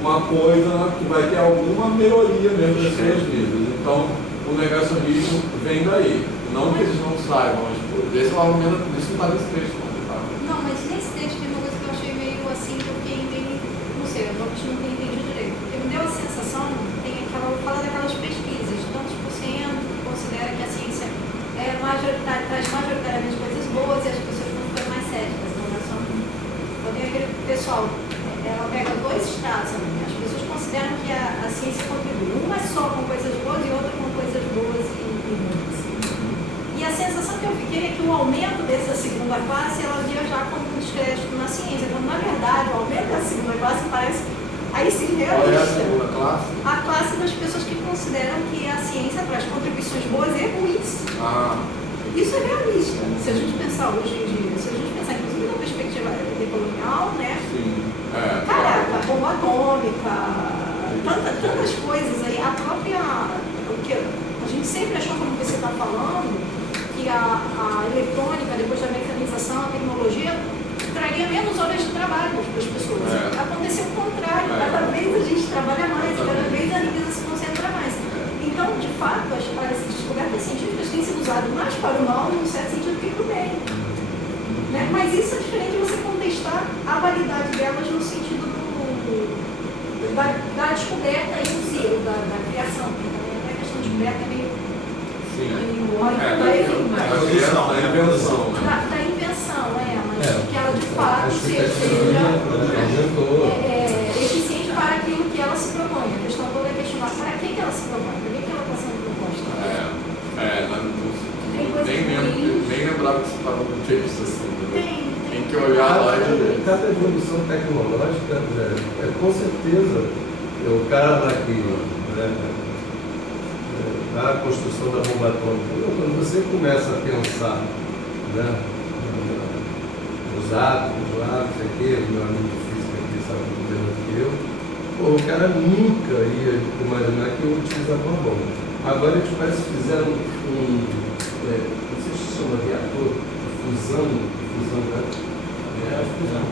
uma coisa que vai ter alguma melhoria mesmo das suas vidas. Então, o negacionismo vem daí. Não que eles não saibam, mas esse é o argumento, isso não está nesse texto, não, tá? Não, mas nesse texto tem uma coisa que eu achei meio assim, que eu fiquei meio, não sei, eu não tenho entendido direito. Porque me deu a sensação, fala daquelas pesquisas, tantos por cento que considera que a ciência traz majoritariamente coisas boas e as pessoas vão ficar mais céticas. Então tem aquele pessoal, ela pega dois estados, né? As pessoas consideram que a ciência contribui, uma só com coisas boas e outra com coisas boas e ruins. E a sensação que eu fiquei é que o aumento dessa segunda classe, ela via já como um descrédito na ciência, quando na verdade o aumento da segunda classe parece aí sim realista. Qual é a segunda classe? A classe das pessoas que consideram que a ciência traz contribuições boas e ruins. Isso é realista. Se a gente pensar hoje em dia, se a gente pensar inclusive na perspectiva decolonial, né? Sim. Caraca, bomba atômica, tantas coisas aí, a própria. O que a gente sempre achou, como você está falando, que a eletrônica, depois da mecanização, a tecnologia, traria menos horas de trabalho para as pessoas. Aconteceu o contrário, cada vez a gente trabalha mais, cada vez a riqueza se concentra mais. Então, de fato, as descobertas científicas têm sido usadas mais para o mal, num certo sentido, que para o bem. Né? Mas isso é diferente de você contestar a validade delas no sentido da descoberta em si, da criação. Também a questão de descoberta é meio... Da invenção, mas que ela de fato seja eficiente para aquilo que ela se propõe. A questão toda é questionar para que ela se propõe, para que ela está sendo proposta. Nem lembrava que você estava no texto assim. Tem que olhar lá e ver. Cada evolução tecnológica, com certeza, o cara lá que a construção da bomba atômica, quando você começa a pensar, né, os átomos lá, não sei o quê, meu amigo de física aqui sabe muito melhor do que eu, o cara nunca ia imaginar que eu utilizava uma bomba. Agora eles parece que fizeram não sei se chama reator, fusão, né?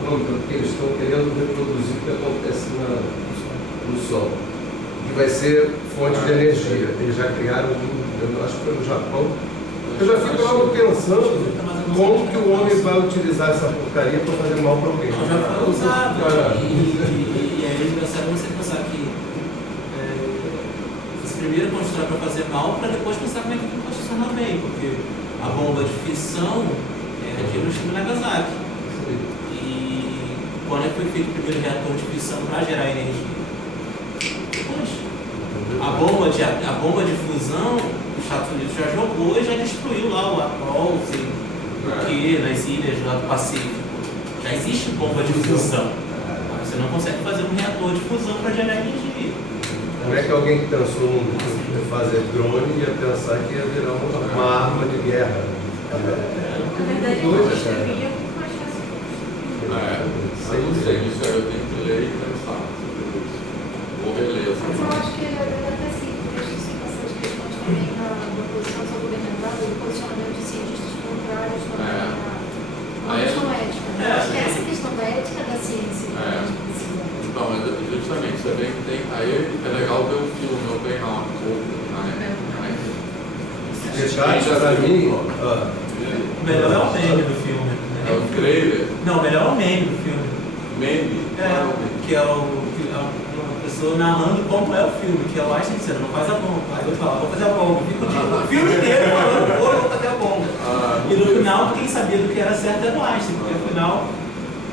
Porque eles estão querendo reproduzir o que acontece no Sol, que vai ser fonte de energia. Eles já criaram, eu acho que foi no Japão. Eu já fico logo pensando como que o homem vai utilizar essa porcaria para fazer mal para alguém. Já foi usado. E aí é engraçado você pensar que você primeiro constrói para fazer mal, para depois pensar como é que pode funcionar bem, porque a bomba de fissão é de Hiroshima e Nagasaki. E quando foi feito o primeiro reator de fissão para gerar energia? Depois. A bomba de fusão, os Estados Unidos já jogou e já destruiu lá o atol, nas ilhas lá do Pacífico. Já existe bomba de fusão. Você não consegue fazer um reator de fusão para gerar energia. Como é que alguém que pensou em fazer drone ia pensar que ia virar uma arma de guerra? Na verdade, eu escrevia muito mais fácil. Não sei, isso aí eu tenho que ler e pensar. Vou reler essa Mas eu acho que até sim, porque existem bastante questões também da posição governamental, do posicionamento de cientistas contrários também à questão ética. Eu acho que é essa questão da ética da ciência. Então, justamente, você vê que tem. Aí é legal ver o filme, eu tenho lá um pouco. Deixar para mim. O melhor é o meme do filme. É o trailer? Não, o melhor é o meme do filme. Meme? Que é uma pessoa narrando como é o filme, que é o Einstein dizendo, não faz a bomba. Aí eu falo, vou fazer a bomba. Fico o filme inteiro falando, vou fazer a bomba. E no final, quem sabia do que era certo era o Einstein, porque no final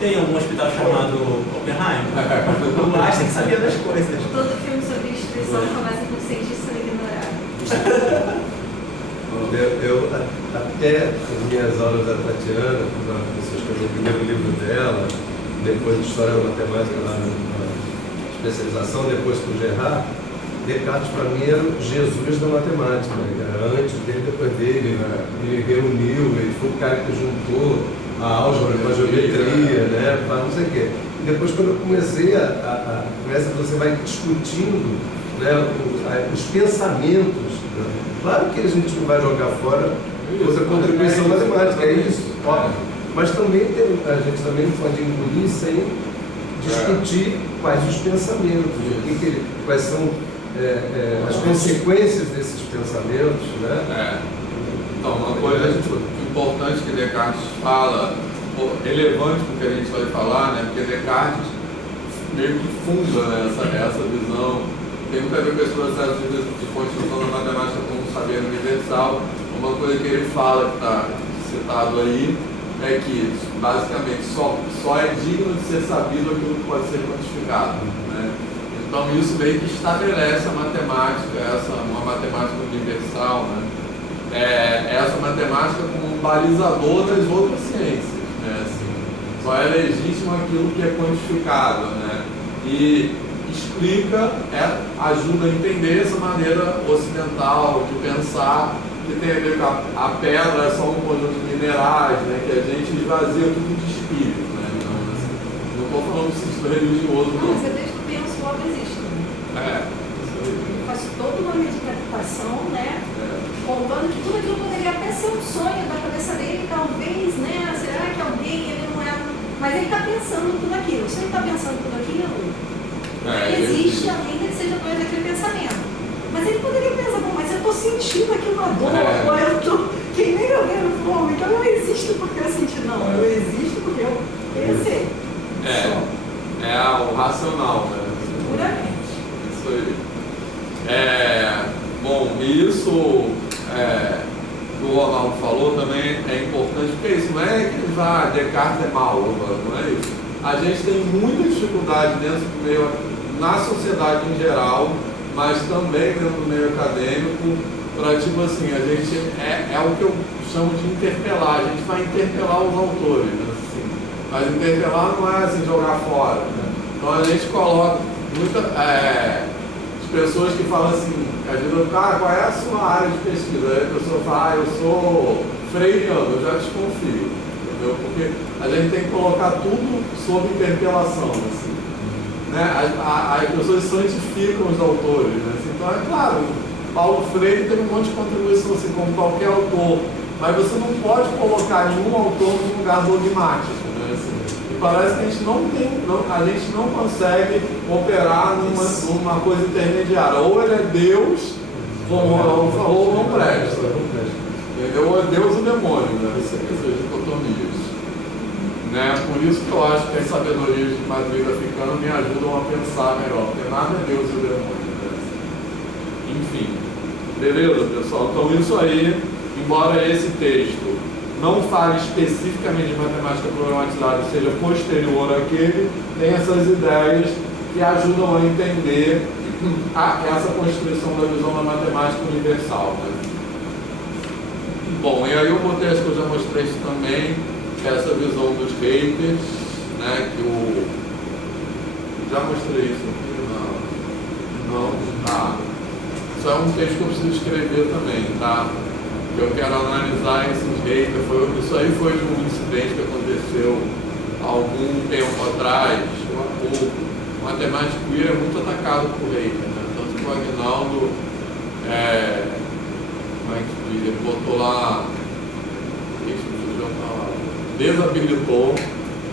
tem algum hospital chamado Oppenheimer. O Einstein que sabia das coisas. Todo filme sobre destruição começa com cientistas ignorados. até as minhas aulas da Tatiana, quando ela começou a escrever o primeiro livro dela, depois de História da Matemática lá na especialização, depois com o Gerard, Descartes para mim era o Jesus da matemática, né? Era antes dele, depois dele, né? Ele reuniu, ele foi o cara que juntou a álgebra com a geometria, né? Para não sei o quê. E depois, quando eu comecei você vai discutindo, né, os pensamentos, né? Claro que a gente não vai jogar fora outra contribuição matemática, é isso, óbvio. Mas também a gente também não pode engolir sem discutir quais os pensamentos, quais são as consequências desses pensamentos, né? Então, uma coisa importante que Descartes fala, relevante porque a gente vai falar, né? Porque Descartes meio que funda, né, essa visão. Tem muito a ver com esse processo de construção da matemática como saber universal. Uma coisa que ele fala, que está citado aí, é que basicamente só é digno de ser sabido aquilo que pode ser quantificado, né? Então isso meio que estabelece a matemática, uma matemática universal, né? Essa matemática como um balizador das outras ciências, né? Assim, só é legítimo aquilo que é quantificado, né? E explica, ajuda a entender essa maneira ocidental de pensar, que tem a ver com a pedra é só um conjunto de minerais, né? Que a gente esvazia tudo de espírito, né? Então, assim, não estou falando do sentido religioso, não. Mas é desde que penso, logo existe. Ele faz toda uma meditação, né? Contando que tudo aquilo poderia até ser um sonho da cabeça dele, talvez, né? Será que alguém, ele não é. Mas ele está pensando tudo aquilo. Se ele está pensando tudo aquilo, ele existe além de que seja dois daquele pensamento. Mas ele poderia pensar, bom, mas eu estou sentindo aqui uma dor, ou eu estou queimei meu dedo no fogo, então eu existo porque eu senti. Não, eu existo porque eu pensei. O racional, né? Puramente. Isso aí. Bom, isso que o Ronaldo falou também é importante, porque isso não é que Descartes é mau, não é isso. A gente tem muita dificuldade dentro do meio, na sociedade em geral, mas também dentro do meio acadêmico, para tipo assim, a gente é o que eu chamo de interpelar, a gente vai interpelar os autores, né, assim. Mas interpelar não é assim, jogar fora, né? Então a gente coloca muitas pessoas que falam assim, às vezes, cara, qual é a sua área de pesquisa? Aí a pessoa fala, eu sou freiriano, eu já desconfio, entendeu? Porque a gente tem que colocar tudo sob interpelação, assim, né? As pessoas santificam os autores, né? Assim, então é claro, Paulo Freire teve um monte de contribuição, assim, como qualquer autor, mas você não pode colocar nenhum autor num lugar dogmático, né? Assim, parece que a gente não consegue operar numa coisa intermediária. Ou ele é Deus, como o Ronaldo falou, ou não presta. Entendeu? Ou é Deus ou demônio, né? Isso é essas dicotomias. Né? Por isso que eu acho que as sabedorias de matriz africana me ajudam a pensar melhor, porque nada é Deus e o demônio. Né? Enfim. Beleza, pessoal? Então isso aí, embora esse texto não fale especificamente de matemática problematizada, seja posterior àquele, tem essas ideias que ajudam a entender essa constituição da visão da matemática universal. Né? Bom, e aí eu botei, acho que eu já mostrei isso também, que é essa visão dos haters, né, que já mostrei isso aqui? Não. Isso é um texto que eu preciso escrever também, tá? Eu quero analisar esses haters. Isso aí foi de um incidente que aconteceu há algum tempo atrás, há pouco. O matemático queer é muito atacado por hater, né? Tanto que o Aguinaldo, como é que diz? Ele botou lá, desabilitou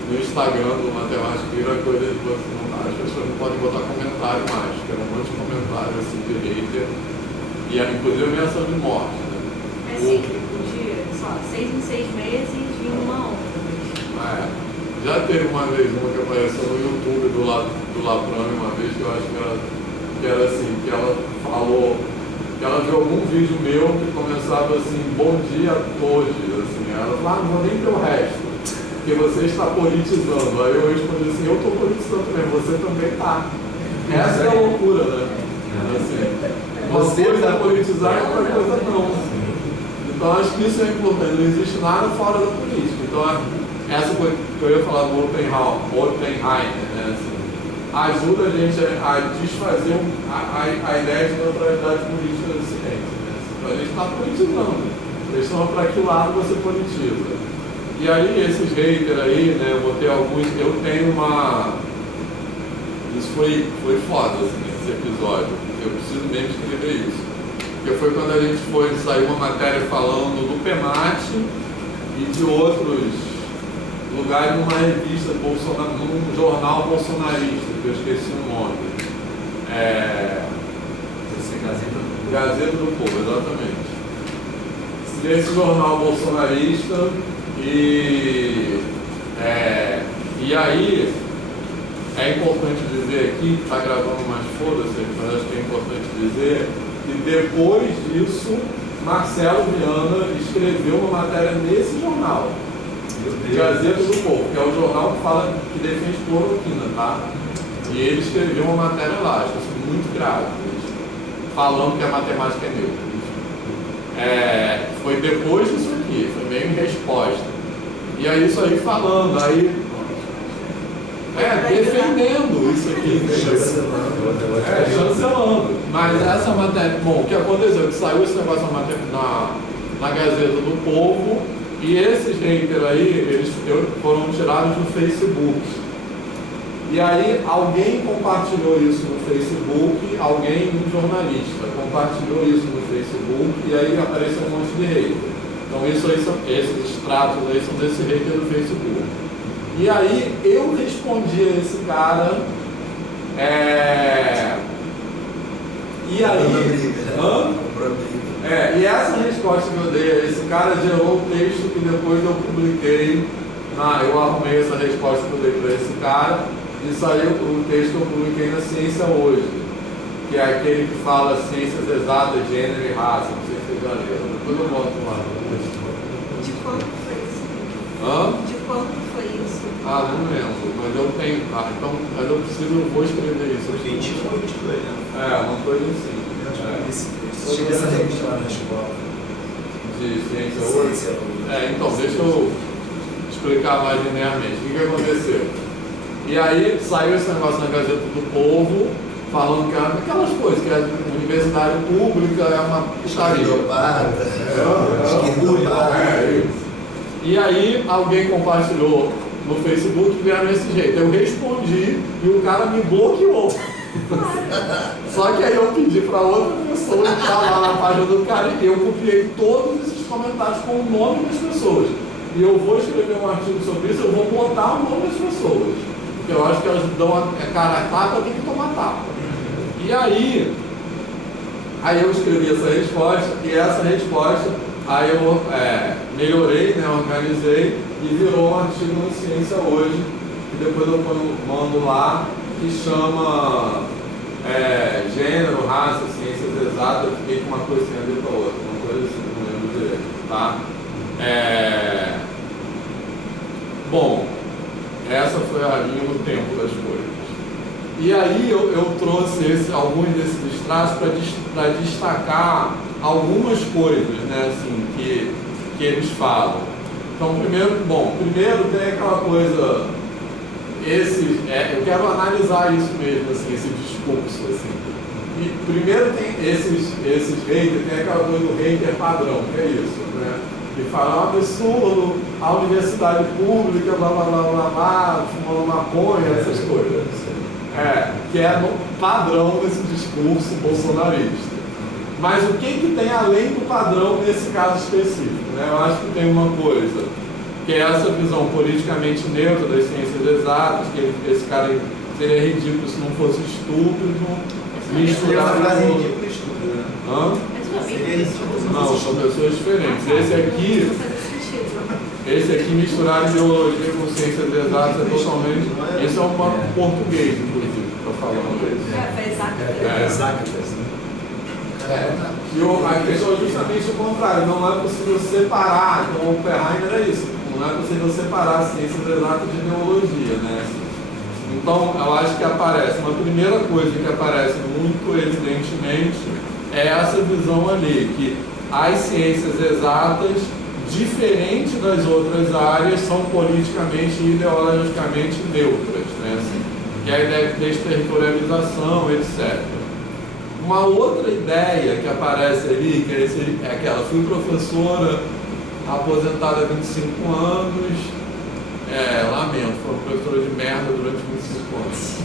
no Instagram do matemático queer a coisa de você não, as pessoas não podem botar comentário mais, que era um monte de comentário assim de hater, e inclusive ameação de morte. É cíclico de, só 6 em 6 meses e uma outra. Já teve uma vez uma que apareceu no YouTube do Laprame, uma vez que eu acho que era assim, que ela falou, que ela viu algum vídeo meu que começava assim, bom dia a todos, assim, ela falou, não vou nem ter o resto, porque você está politizando. Aí eu respondi assim, eu estou politizando também, você também está. Essa é a loucura, né? Assim, uma coisa é politizar e outra coisa não. Então acho que isso é importante, não existe nada fora da política. Então essa coisa que eu ia falar do Oppenheimer, né, assim, ajuda a gente a desfazer a ideia de neutralidade política da ciência. Né? Então a gente está politizando, eles estão para que lado você politiza. E aí esses haters aí, né, eu botei alguns, eu tenho uma... Isso foi foda, assim, esse episódio, eu preciso mesmo escrever isso. Porque foi quando a gente saiu uma matéria falando do PEMAT e de outros lugares numa revista, num jornal bolsonarista, que eu esqueci o nome. Gazeta do Povo, exatamente. Desse jornal bolsonarista e aí é importante dizer aqui, está gravando mais foda-se, mas acho que é importante dizer que depois disso Marcelo Viana escreveu uma matéria nesse jornal, Gazeta do Povo, que é o jornal que defende cloroquina, tá? E ele escreveu uma matéria lá, acho isso muito grave, falando que a matemática é neutra. Foi depois disso aqui, foi meio em resposta. E aí isso aí falando, defendendo isso aqui. Chancelando. Mas essa matéria, bom, o que aconteceu? Que saiu esse negócio na Gazeta do Povo e esses haters aí, eles foram tirados do Facebook. E aí alguém compartilhou isso no Facebook, um jornalista compartilhou isso no Facebook e aí apareceu um monte de hater. Então esses extratos aí são desse hater do Facebook. E aí eu respondi a esse cara, e aí... e essa resposta que eu dei a esse cara gerou um texto que depois eu publiquei, eu arrumei essa resposta que eu dei para esse cara, e saiu o texto que eu publiquei na Ciência Hoje, que é aquele que fala ciências exatas, gênero e raça, não sei se vocês já leram, depois eu boto lá. De quando foi isso? De quando foi isso? Não lembro, mas eu tenho. Mas eu vou escrever isso. 21 ou 22, né? Uma coisa assim. Chega essa revista lá na escola. De Ciência Hoje? Então, deixa eu explicar mais linearmente. O que aconteceu? E aí saiu esse negócio na Gazeta do Povo, falando que aquelas coisas, que a universidade pública é uma putaria. E aí alguém compartilhou no Facebook e vieram desse jeito. Eu respondi e o cara me bloqueou. Só que aí eu pedi para outra pessoa entrar lá na página do cara e eu copiei todos esses comentários com o nome das pessoas. E eu vou escrever um artigo sobre isso, eu vou botar o nome das pessoas. Porque eu acho que elas dão a cara a tapa, eu tenho que tomar tapa. E aí eu escrevi essa resposta, e essa resposta, aí eu melhorei, né, organizei, e virou um artigo no Ciência Hoje, que depois eu mando lá, que chama Gênero, Raça, Ciências Exatas. Eu fiquei com uma coisinha ali para outra, uma coisa assim, não lembro direito, tá? Bom, essa foi a linha do tempo das coisas. E aí eu trouxe alguns desses extratos para destacar algumas coisas, né, assim, que eles falam. Então, primeiro tem aquela coisa, eu quero analisar isso mesmo, assim, esse discurso, assim. E primeiro tem esses haters, tem aquela coisa do hater padrão, que é isso, né? Que fala, um absurdo, a universidade pública, blá blá blá blá blá, fumando maconha, essas coisas. Que é no padrão desse discurso bolsonarista. Mas o que tem além do padrão nesse caso específico? Né? Eu acho que tem uma coisa, que é essa visão politicamente neutra das ciências exatas, que esse cara seria ridículo se não fosse estúpido, misturar com... Não, são pessoas diferentes. Esse aqui misturar ideologia com ciências exatas é totalmente... Esse é um português, inclusive, que estou falando isso. E a questão é justamente o contrário. Não é possível separar, então o Oppenheimer era isso. Não é possível separar ciências exatas de ideologia, né? Então, eu acho que aparece, uma primeira coisa que aparece muito evidentemente é essa visão ali, que as ciências exatas, diferente das outras áreas, são politicamente e ideologicamente neutras, né? Que é a ideia de desterritorialização, etc. Uma outra ideia que aparece ali, que é aquela, fui professora aposentada há 25 anos, lamento, foi professora de merda durante 25 anos.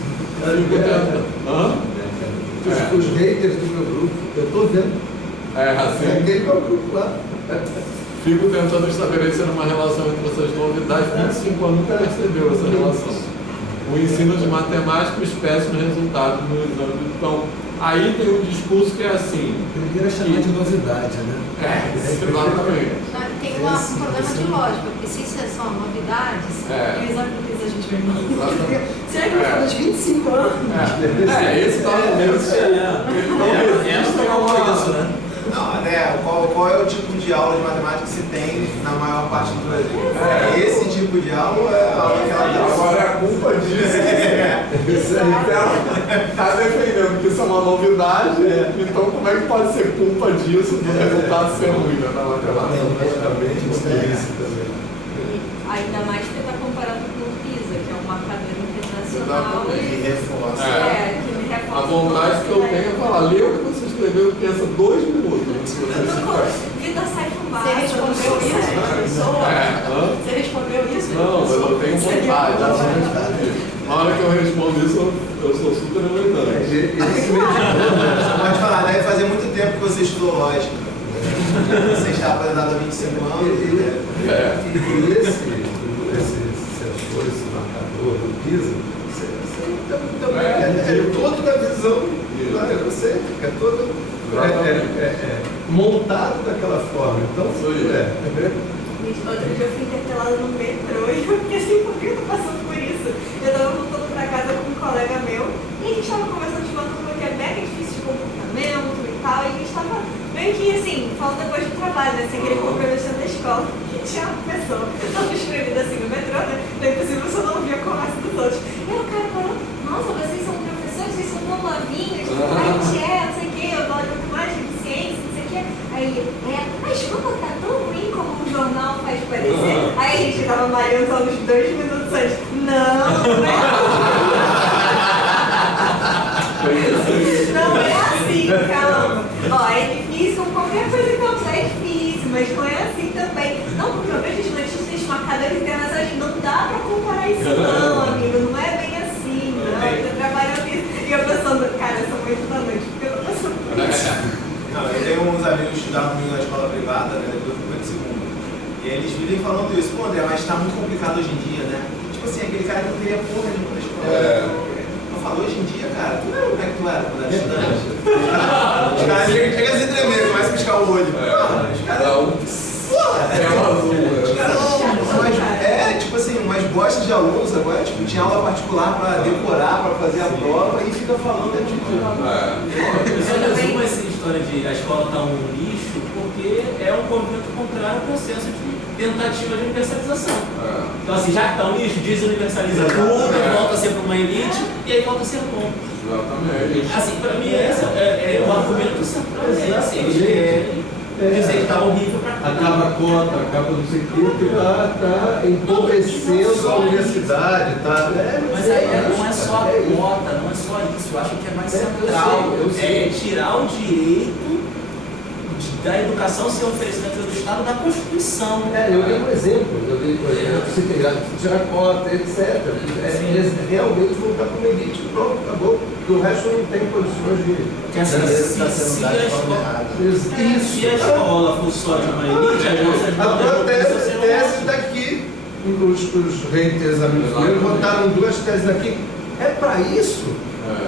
Os haters do meu grupo, eu estou vendo. Assim. Aquele meu grupo lá. Fico tentando estabelecer uma relação entre essas novidades. 25 anos nunca percebeu essa relação. O ensino de matemática e os péssimos resultados no exame. Então, aí tem um discurso que é assim. Primeiro é chamar de novidade, né? Exatamente. Tem um problema de lógica, porque se isso é só novidades, e o exame do PISA a gente vai ver. Será que não dos 25 anos? Esse talvez. Não, né? Qual é o tipo de aula de matemática que se tem na maior parte do Brasil? Esse tipo de aula é a aula que ela dá. Agora é a culpa disso. Está defendendo que isso é uma novidade, então como é que pode ser culpa disso do resultado ser ruim na matemática? Ainda mais que está comparando com o PISA, que é um marcador internacional. Que reforça. Que me reforça. A vontade que eu tenho é falar, lê o que você escreveu e pensa 2 minutos. Vida sai fumaça. Você respondeu isso, professor? Você respondeu isso? Não, mas eu tenho vontade. Na hora que eu respondo isso, eu sou super elegante. Você pode falar, deve fazer muito tempo que você estudou lógica. Você está aposentado há 25 anos. E esse sensor, esse marcador do PISA, também é todo da visão, é todo montado daquela forma. Então, outro dia eu fui interpelada no metrô e eu fiquei assim, por que eu tô passando por isso? Eu estava voltando para casa com um colega meu e a gente estava conversando de uma turma que é mega difícil de comportamento e tal, e a gente estava meio que assim, falando depois do trabalho, né? Sem querer comprometer da escola. E tinha uma pessoa, estava escrevida assim no metrô, né? Então, inclusive, você não ouvia a conversa dos outros. E aí o cara falou, nossa, vocês são professores, vocês são tão novinhos, a gente não sei o quê, eu gosto muito mais de ciência, não sei o quê. Aí mas como tá tão ruim como o jornal faz parecer? Aí a gente tava malhando só uns 2 minutos antes. Não é assim. Não é assim, calma. É difícil, qualquer coisa que eu é difícil, mas não é assim também. Não, porque eu vejo as notícias marcadoras internacionais, não dá pra comparar isso não, amigo, não é bem assim, não. Eu trabalho nisso. E eu pensando, cara, eu sou muito da noite, porque eu não passo por isso. Não, eu tenho uns amigos que estudavam comigo na escola privada, né, depois do primeiro e segundo. E eles vivem falando isso, pô, André, mas tá muito complicado hoje em dia, né? Tipo assim, aquele cara que não queria porra nenhuma na escola. Eu falo, hoje em dia, cara, tu não lembra como é que tu era quando era estudante? Os caras chegam a se tremer, começam a piscar o olho. Os caras. Tipo assim, umas bostas de alunos agora, tipo, tinha aula particular pra decorar, pra fazer a prova e fica falando, Eu resumo essa história de a escola tá um lixo porque é um movimento contrário ao processo de tentativa de universalização. Então assim, já que tá um lixo, desuniversaliza tudo, volta a ser para uma elite e aí volta a ser bom. Exatamente. Assim, pra mim esse é o argumento central, assim, dizer que tá horrível pra cá. Acaba a cota, acaba não sei o que tá empobrecendo a universidade, tá? Mas aí não é só a cota, não é só isso, eu acho que é mais central. É tirar o direito da educação ser oferecida pelo Estado da Constituição. Eu dei um exemplo, você tirar cota, etc. Realmente voltar para uma elite, pronto, acabou. Porque o resto não tem condições de. Se a escola for só de uma elite, a tua tese daqui, os haters amigos meus botaram 2 teses aqui. É para isso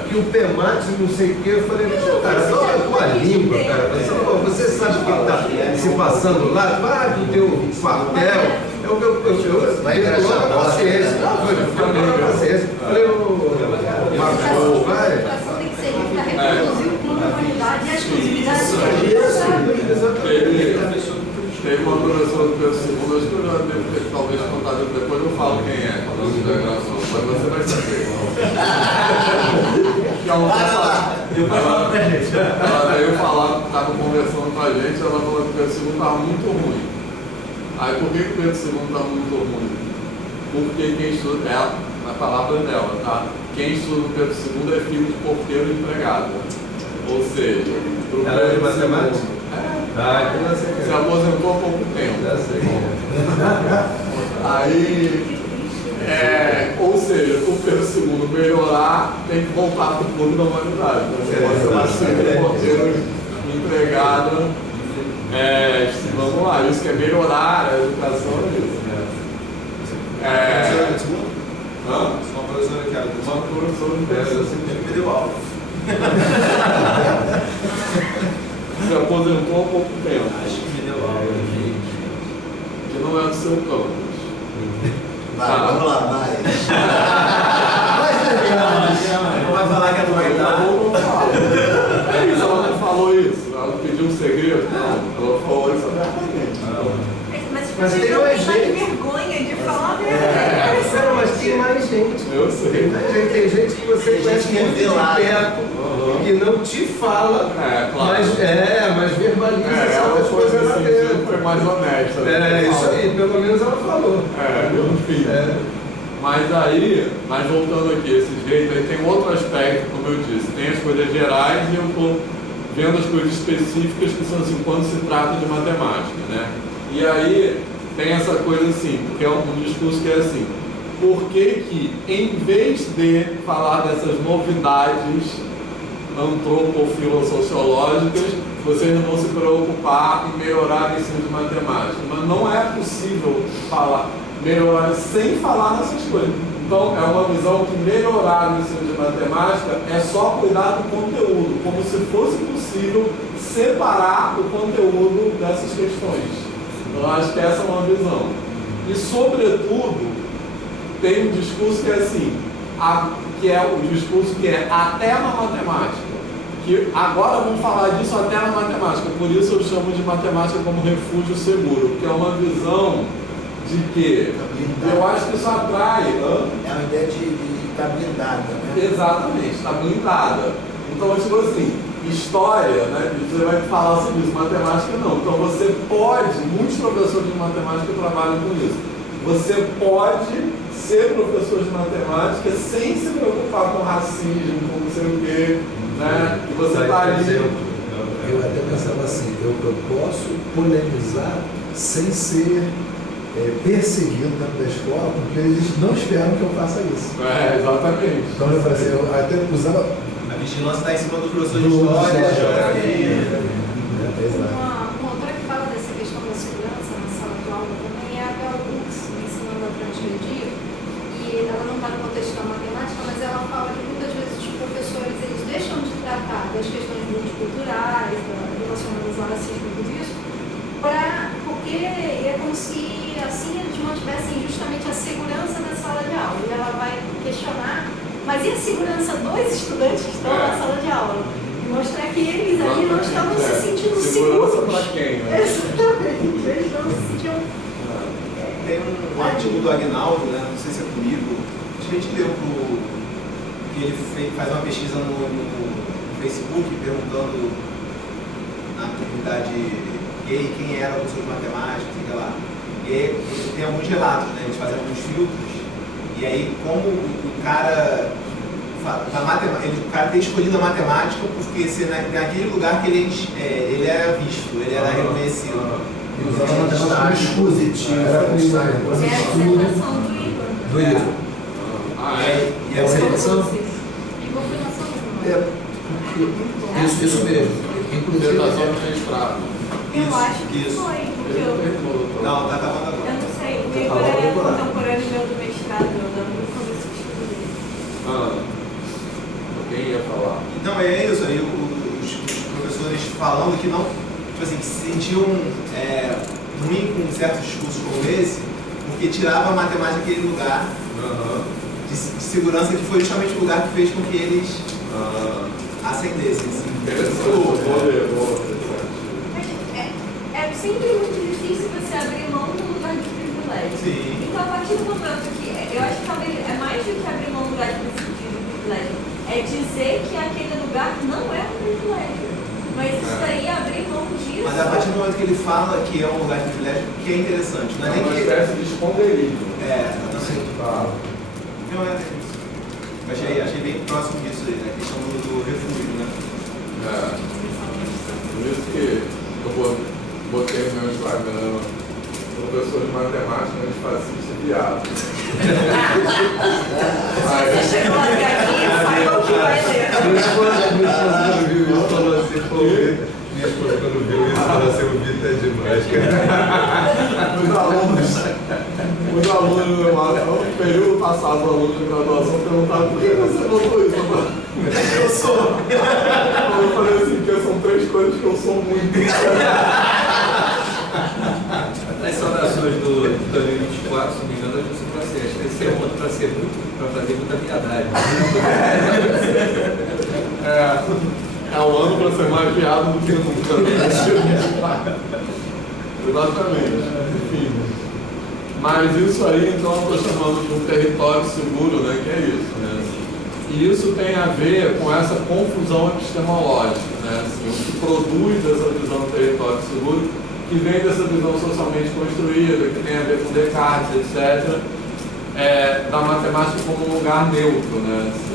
que o PEMAT não sei o que, eu falei, cara, só a tua língua, cara. Você sabe o que está se passando lá? Vai do teu quartel. Eu logo a paciência. Falei, Marcos, vai. A educação tem que ser para reproduzir o plano de qualidade e a exclusividade Teve uma professora do meu segundo, acho que eu já devo ter talvez contado, depois eu falo quem é, falando de graduação, mas você vai saber. Depois fala pra gente. Ela veio falar, estava conversando com a gente, ela falou que o Pedro II estava muito ruim. Aí por que o Pedro II está muito ruim? Porque quem estuda, na palavra dela, tá? Quem estuda o Pedro II é filho de porteiro e empregado. Ou seja, pro ela é de Pedro matemática? II, Então eu sei que se aposentou há pouco tempo. Já sei que Aí, ou seja, o Pedro II melhorar, tem que voltar para o mundo da humanidade. Você pode ser porteiro empregado. Vamos lá, isso que é melhorar a educação é isso. Uma professora que era Uma professora de Pedro que me deu aula. se aposentou há pouco tempo, Acho que me deu aula. que não é do seu campus. Vai, vamos lá, vai. Não vai falar que é do Maitá. É isso, ela não falou isso. Ela pediu um segredo? Não, ela falou isso abertamente. Mas tem eu mais tenho gente. vergonha de falar dele. Não, mas tem mais gente. Eu sei. Tem gente que você Tem conhece gente que é muito de velada. perto, que não te fala, Claro. mas verbaliza Ela certas foi coisas lá nesse dentro. sentido, foi mais honesta. Né? Isso aí, pelo menos ela falou. Enfim. Mas voltando aqui, esse jeito, aí tem outro aspecto, como eu disse, tem as coisas gerais e eu estou vendo as coisas específicas que são assim, quando se trata de matemática, né? E aí tem essa coisa assim, porque é um discurso que é assim, por que em vez de falar dessas novidades antropofilosociológicas, vocês não vão se preocupar em melhorar o ensino de matemática? Mas não é possível melhorar sem falar nessas coisas. Então, é uma visão que melhorar o ensino de matemática é só cuidar do conteúdo, como se fosse possível separar o conteúdo dessas questões. Eu acho que essa é uma visão. E, sobretudo, tem um discurso que é assim, que é o discurso que é até na matemática. Que agora vamos falar disso até na matemática, por isso eu chamo de matemática como refúgio seguro, que é uma visão de que eu acho que isso atrai. É uma ideia de estar blindada, né? Exatamente, está blindada. Então, tipo assim, história, né? Você vai falar sobre isso, matemática não. Então você pode, muitos professores de matemática trabalham com isso. Você pode ser professor de matemática sem se preocupar com racismo, com não sei o quê, né? E você está ali. Eu até pensava assim, eu posso polemizar sem ser perseguido dentro da escola, porque eles não esperam que eu faça isso. Exatamente. Então eu falei assim, eu até usava. A vigilância está em cima do professor de história, geografia. Uma autora que fala dessa questão da segurança na sala de aula também é a Bell Hooks, ensinando a transgredir, e ela não está no contexto da matemática, mas ela fala que muitas vezes os professores eles deixam de tratar das questões multiculturais, relacionadas ao racismo e tudo isso, porque é como se assim eles mantivessem justamente a segurança da sala de aula. E ela vai questionar, mas e a segurança dos estudantes que estão na sala de aula? E mostrar que eles ali não estavam se sentindo seguros. Segurança para quem, né? Exatamente, eles não se sentiam. Tem um artigo do Agnaldo, né? Não sei se é comigo, acho que a gente leu que ele faz uma pesquisa no Facebook perguntando na comunidade gay quem era o professor de matemática, sei lá. E aí ele tem alguns relatos, né? Eles fazem alguns filtros. E aí como o cara o cara ter escolhido a matemática porque naquele lugar que ele era visto, ele era reconhecido. Eu usava matemática como expositiva. Era É a dissertação do Igor. E a seleção. Igor foi nossa aluna. Isso mesmo. Inclusive, Dissertação de mestrado. Eu acho que isso. foi, porque eu Não, tá acabando agora. não sei, o Igor é contemporâneo meu do mestrado, eu lembro do começo do estudo dele. Quem ia falar? Não, é isso aí, os professores falando que não, tipo assim, que se sentiam ruim com certos discursos como esse, porque tirava a matemática daquele lugar de segurança que foi justamente o lugar que fez com que eles ascendessem. Assim. É sempre muito difícil você abrir mão do lugar de privilégio. Sim. Então, a partir do momento que, eu acho que talvez é mais do que abrir mão do lugar de privilégio, é dizer que aquele lugar não é um privilégio. Mas isso daí, abrir mão disso... Mas a partir do momento que ele fala que é um lugar de privilégio, que é interessante. Não é nem uma que... espécie de esconderijo. Exatamente. Não é isso. Achei bem próximo disso aí, né? A questão do refúgio, né? Por isso que eu botei no meu Instagram professor de matemática, antifascista e viado. Você chegou até aqui, saiba o que vai ler. Minha esposa quando viu isso falou assim, pô, minha esposa quando viu isso falou assim, o Vitor é demais, cara. Os alunos, no período passado, os alunos de graduação perguntaram por que você botou isso? Eu sou. Eu falei assim, porque são 3 coisas que eu sou muito. Nas saudações do 2024, se não me engano, eu para ser. Acho que esse é um outro para fazer muita viadagem. É um ano para ser mais viado do que nunca. Exatamente. Enfim. Mas isso aí, então, eu estou chamando de um território seguro, né? Que é isso, né? E isso tem a ver com essa confusão epistemológica, né? Assim, o que produz essa visão do território seguro, que vem dessa visão socialmente construída, que tem a ver com Descartes, etc., da matemática como um lugar neutro, né? Assim.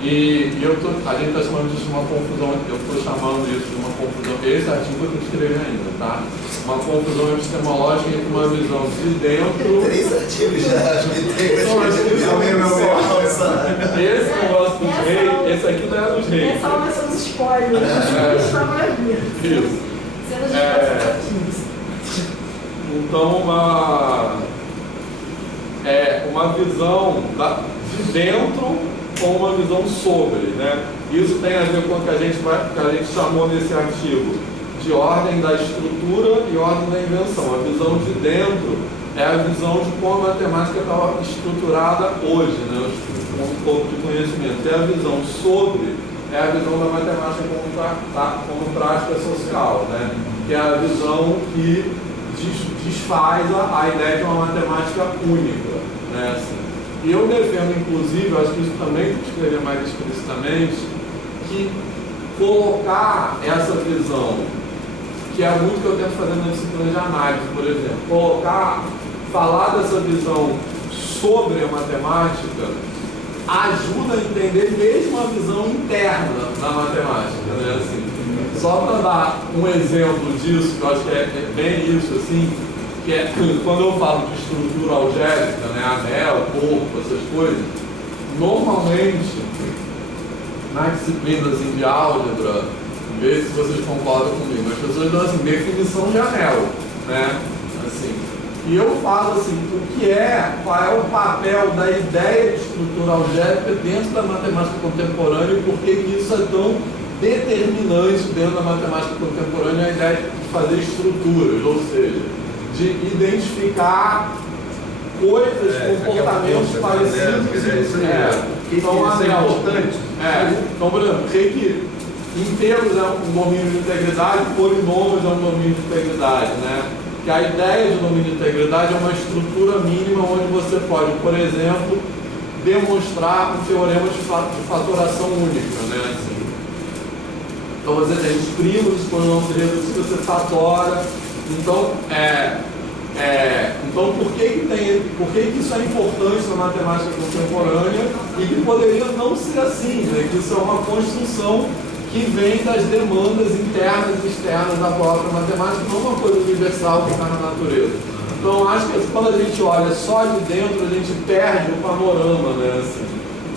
E a gente está chamando disso de uma confusão, eu estou chamando isso de uma confusão, esse artigo eu tenho que escrever ainda, tá? Uma confusão epistemológica entre uma visão de dentro... 3 artigos já, acho que tem. Esse negócio dos reis, esse aqui não é dos reis. Essa aula são os spoilers. Isso é maravilha. Isso. Cenas de Então, uma visão de dentro com uma visão sobre, né? Isso tem a ver com o que a gente chamou nesse artigo de ordem da estrutura e ordem da invenção. A visão de dentro é a visão de como a matemática estava estruturada hoje, né? Um pouco de conhecimento. E a visão sobre é a visão da matemática como prática social, né? Que é a visão que desfaz a ideia de uma matemática única, né? Assim. E eu defendo, inclusive, acho que isso também tem que escrever mais explicitamente, que colocar essa visão, que é muito que eu tento fazer na disciplina de análise, por exemplo, falar dessa visão sobre a matemática, ajuda a entender mesmo a visão interna da matemática, né? Assim, só para dar um exemplo disso, que eu acho que é bem isso, assim, que é quando eu falo de estrutura algébrica, né, anel, corpo, essas coisas, normalmente, nas disciplinas assim, de álgebra, ver se vocês concordam comigo, as pessoas dão assim, definição de anel, né, assim, e eu falo assim, qual é o papel da ideia de estrutura algébrica dentro da matemática contemporânea e por que isso é tão determinante dentro da matemática contemporânea, a ideia de fazer estruturas, ou seja, de identificar coisas, comportamentos parecidos. Então, por exemplo, sei que inteiros é um domínio de integridade, polinômios é um domínio de integridade, né? Que a ideia de domínio de integridade é uma estrutura mínima onde você pode, por exemplo, demonstrar um teorema de fatoração única, né? Assim. Então você tem os primos, os polinômios reduzidos, você fatora. Então, então por que isso é importante na matemática contemporânea e que poderia não ser assim, né? Que isso é uma construção que vem das demandas internas e externas da própria matemática, não uma coisa universal que está na natureza. Então, acho que quando a gente olha só de dentro, a gente perde o panorama, né? Assim.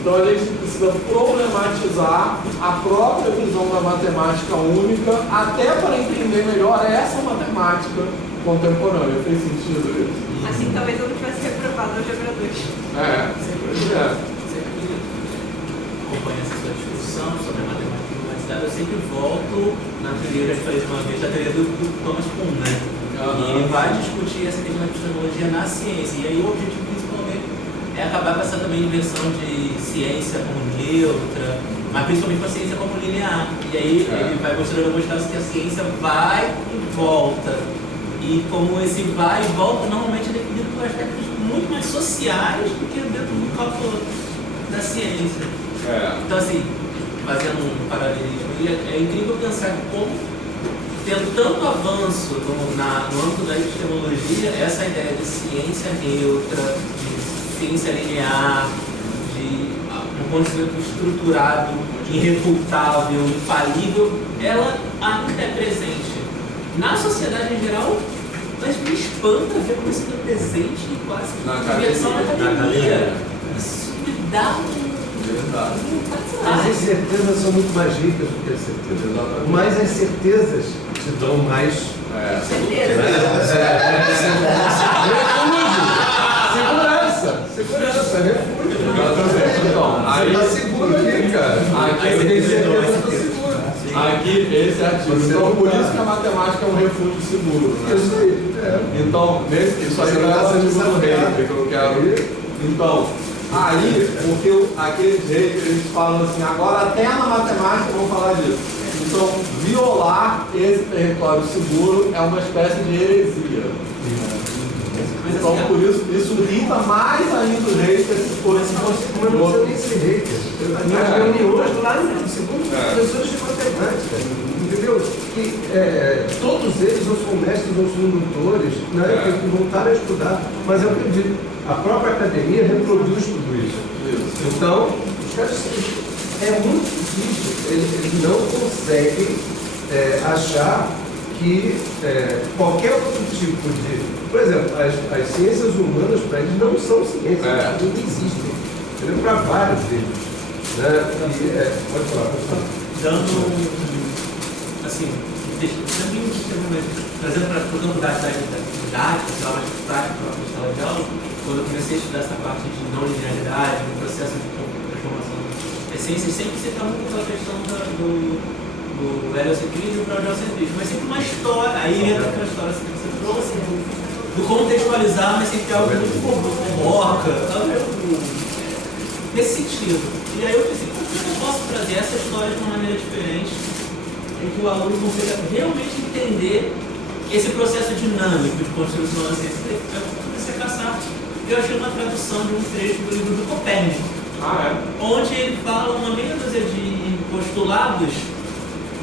Então, a gente precisa problematizar a própria visão da matemática única, até para entender melhor essa matemática contemporânea. Fez sentido isso? Assim, talvez eu não tivesse reprovado álgebra 2. Sempre acompanho essa sua discussão sobre a matemática humanizada, eu sempre volto na teoria, já falei uma vez, a teoria do Thomas Kuhn, né? E ele vai discutir essa questão da epistemologia na ciência. E aí o objetivo principalmente é acabar com essa também inversão de ciência como neutra, mas principalmente com a ciência como linear. E aí ele vai mostrando alguns casos que a ciência vai e volta. E como esse vai e volta normalmente é definido por aspectos muito mais sociais do que dentro do cálculo da ciência. Então assim, fazendo um paralelismo, é incrível pensar como, tendo tanto avanço no âmbito da epistemologia, essa ideia de ciência neutra, de ciência linear, de um conhecimento estruturado, irrefutável, infalível, ela ainda é presente. Na sociedade em geral, mas me espanta ver como isso está presente e quase que diversão na academia. Isso me dá As incertezas são muito mais ricas do que as certezas. Mas as certezas te dão mais segurança, refúgio. Então, aí você está seguro ali, cara. Aqui tem certeza do seguro. Aqui, esse artigo. Então, por isso que a matemática é um refúgio seguro. Né? Isso aí. Então, isso aí não é essa discussão do rei, que eu quero. Então, aí, porque aqueles reis, eles falam assim, agora até na matemática vão falar disso. Então, violar esse território seguro é uma espécie de heresia. Então, por isso irrita mais ainda os reis que esses coisas não precisa nem ser rei. Nas reuniões lá no segundo, professores de matemática, entendeu? Que todos eles ou são mestres ou são doutores, né, que voltaram a estudar, mas é o que eu digo, a própria academia reproduz tudo isso. Então, os caras, é muito difícil, eles não conseguem achar que qualquer outro tipo de... Por exemplo, as ciências humanas para eles não são ciências, não existem. Para vários deles. Né? Pode falar. Dando, assim, trazendo para o campo da didática, sei lá, mais prática para a sala de aula, quando eu comecei a estudar essa parte de não linearidade, no processo de transformação de ciências, sempre se está muito aquela questão do heliocentrismo e o geocentrismo, mas sempre uma história, aí entra aquela história que você trouxe, do contextualizar, mas sempre algo muito boca, nesse sentido. E aí eu pensei, como que eu posso trazer essa história de uma maneira diferente, em que o aluno consiga realmente entender esse processo dinâmico de construção da ciência? Eu comecei a caçar, eu achei uma tradução de um trecho do livro do Copérnico, onde ele fala uma meia dúzia de postulados,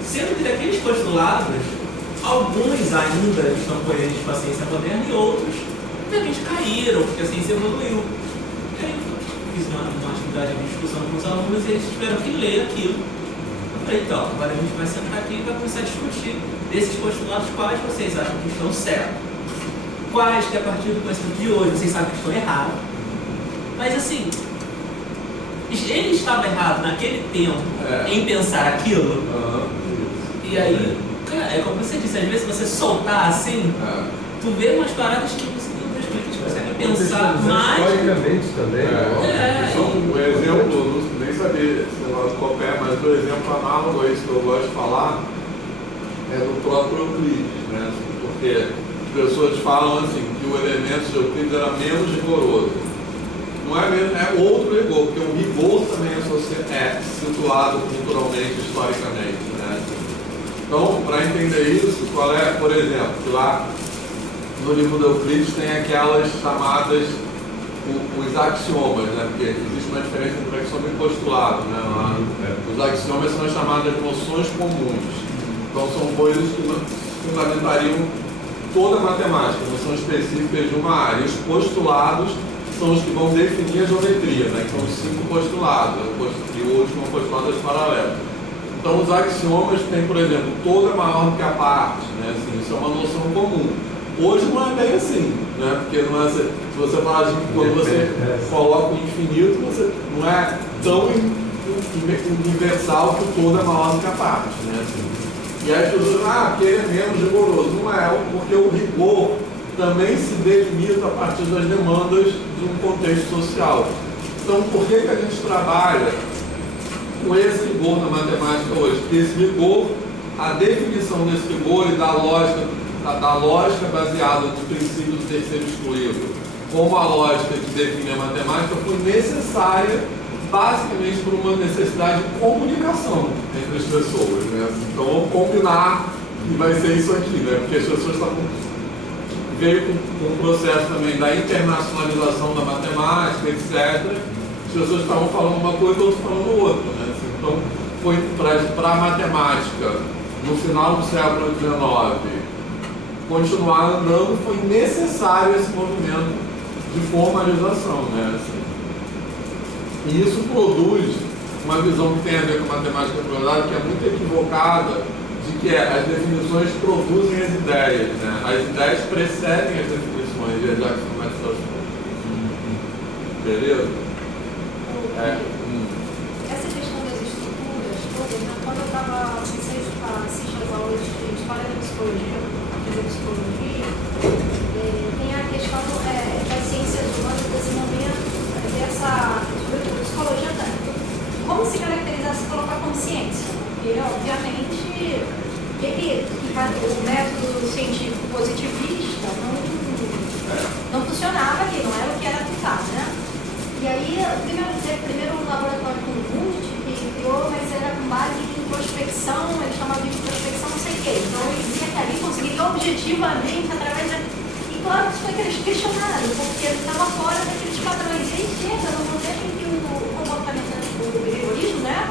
sendo que daqueles postulados, alguns ainda estão coerentes com a ciência moderna e outros, de repente, caíram, porque a ciência evoluiu. E aí eu fiz uma atividade de discussão com os alunos e eles tiveram que ler aquilo. Eu falei, então, agora a gente vai sentar aqui e vai começar a discutir desses postulados quais vocês acham que estão certos, quais que a partir do conhecimento de hoje vocês sabem que estão errados. Mas assim, ele estava errado naquele tempo em pensar aquilo. E aí, cara, é como você disse, às vezes você soltar assim, tu vê umas paradas que você consegue pensar mais. Historicamente também. O exemplo, nem sabia esse negócio do Copé, mas o exemplo análogo a isso que eu gosto de falar é do próprio Euclides, né? Porque as pessoas falam assim que o elemento de Euclides era menos rigoroso. Não é mesmo, é outro rigor, porque o rigor também é situado culturalmente, historicamente, né? Então, para entender isso, qual é, por exemplo, que lá no livro do Euclides tem aquelas chamadas, os axiomas, né? Porque existe uma diferença entre axioma e postulado, né? Os axiomas são as chamadas noções comuns. Então, são coisas que fundamentariam toda a matemática, noções específicas de uma área. E os postulados são os que vão definir a geometria, né? Que são os 5 postulados, e o último postulado é paralelo. Então, os axiomas têm, por exemplo, toda é maior do que a parte, né? Assim, isso é uma noção comum. Hoje não é bem assim, né? Porque não é, se você fala assim, quando você coloca o infinito, você não é tão universal que todo é maior do que a parte, né? Assim, e aí as pessoas dizem, aquele é menos rigoroso. Não é, porque o rigor também se delimita a partir das demandas de um contexto social. Então, por que a gente trabalha com esse rigor na matemática hoje? Porque esse rigor, a definição desse rigor e da lógica baseada nos princípios do terceiro excluído, como a lógica que define a matemática, foi necessária basicamente por uma necessidade de comunicação entre as pessoas, né? Então vamos combinar que vai ser isso aqui, né? Porque as pessoas veio com um processo também da internacionalização da matemática, etc. As pessoas estavam falando uma coisa e outras falando outra, né? Então, foi para a matemática no final do século XIX continuar andando, foi necessário esse movimento de formalização, né? Assim. E isso produz uma visão que tem a ver com matemática aplicada, que é muito equivocada, de que as definições produzem as ideias, né? As ideias precedem as definições, e já que são mais fáceis. Beleza? Essa questão das estruturas todas, né? Quando eu estava comecei a assistir as aulas de História da Psicologia, de Psicologia, tem a questão das ciências humanas desse momento, sobretudo a psicologia, como se caracterizar, se colocar como ciência? Porque, obviamente, o método científico positivista não funcionava aqui, não era o que era aplicado, né? E aí, primeiro o laboratório com Wundt, que criou, mas era com base em introspecção, ele chamava de introspecção não sei o quê. Então, ele dizia que ali conseguiria objetivamente, através da... E claro que isso foi questionado, porque ele estava fora daqueles padrões. E aí chega no momento em que o comportamento do behaviorismo, né?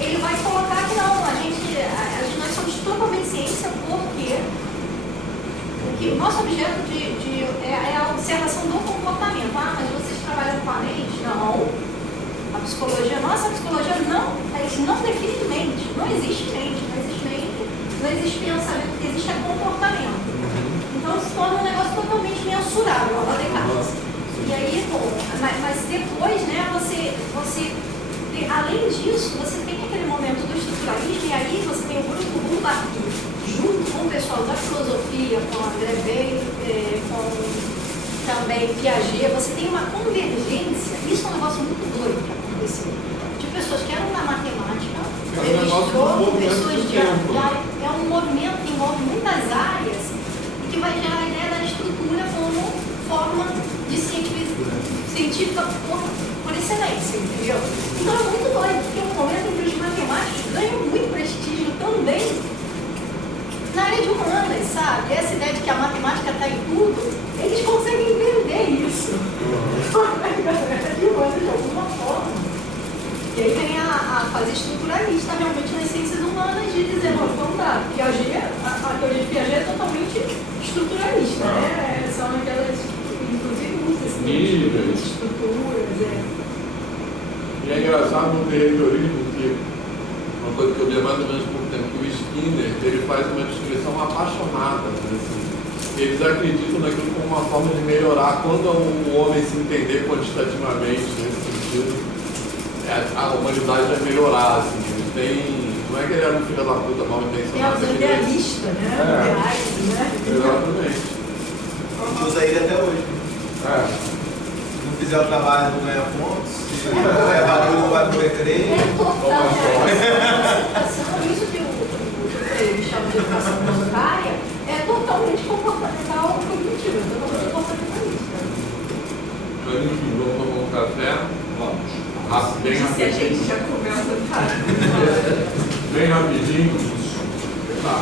Ele vai colocar que não, nós somos totalmente ciência, porque o nosso objeto é a observação do comportamento. Ah, mas vocês trabalham com a mente? Não. A psicologia, nossa psicologia não define mente. Não existe mente, não existe pensamento, o que existe é comportamento. Então se torna um negócio totalmente mensurável, a Descartes. E aí, mas depois, né, você além disso, você tem aquele momento do estruturalismo, e aí você tem o grupo Bourbaki, junto com o pessoal da filosofia, com André Weil, com também Piaget, você tem uma convergência, isso é um negócio muito doido que aconteceu, de pessoas que eram na matemática, pessoas é um movimento que envolve muitas áreas e que vai gerar a ideia da estrutura como forma de científica por excelência, entendeu? Então é muito doido, porque é um momento em que os matemáticos ganham muito prestígio também na área de humanas, sabe? Essa ideia de que a matemática está em tudo, eles conseguem entender isso. De humanas de alguma forma. E aí vem a fase estruturalista realmente nas ciências humanas de dizer, não, vamos lá, a teoria de Piaget é totalmente estruturalista, né? São aquelas, inclusive, níveis, estruturas, E é engraçado no behaviorismo que uma coisa que eu vi mais ou menos por tempo, que o Skinner, ele faz uma descrição apaixonada, né, assim. Eles acreditam naquilo como uma forma de melhorar quando o homem se entender quantitativamente, nesse sentido, a humanidade vai melhorar, assim. Eles têm, não é que ele era um filho da puta mal intencionado. É idealista, né? Ideais, né? Exatamente. A gente usa ele até hoje. Se não fizer o trabalho, não ganha pontos. Se não fizer barulho, não vai poder crer. Isso que o chama de educação voluntária é totalmente comportamental cognitivo, é totalmente comportamentalista. Mas enfim, vamos tomar um café? Vamos. Bem rapidinho. Se a gente já começa a bem rapidinho. Tá.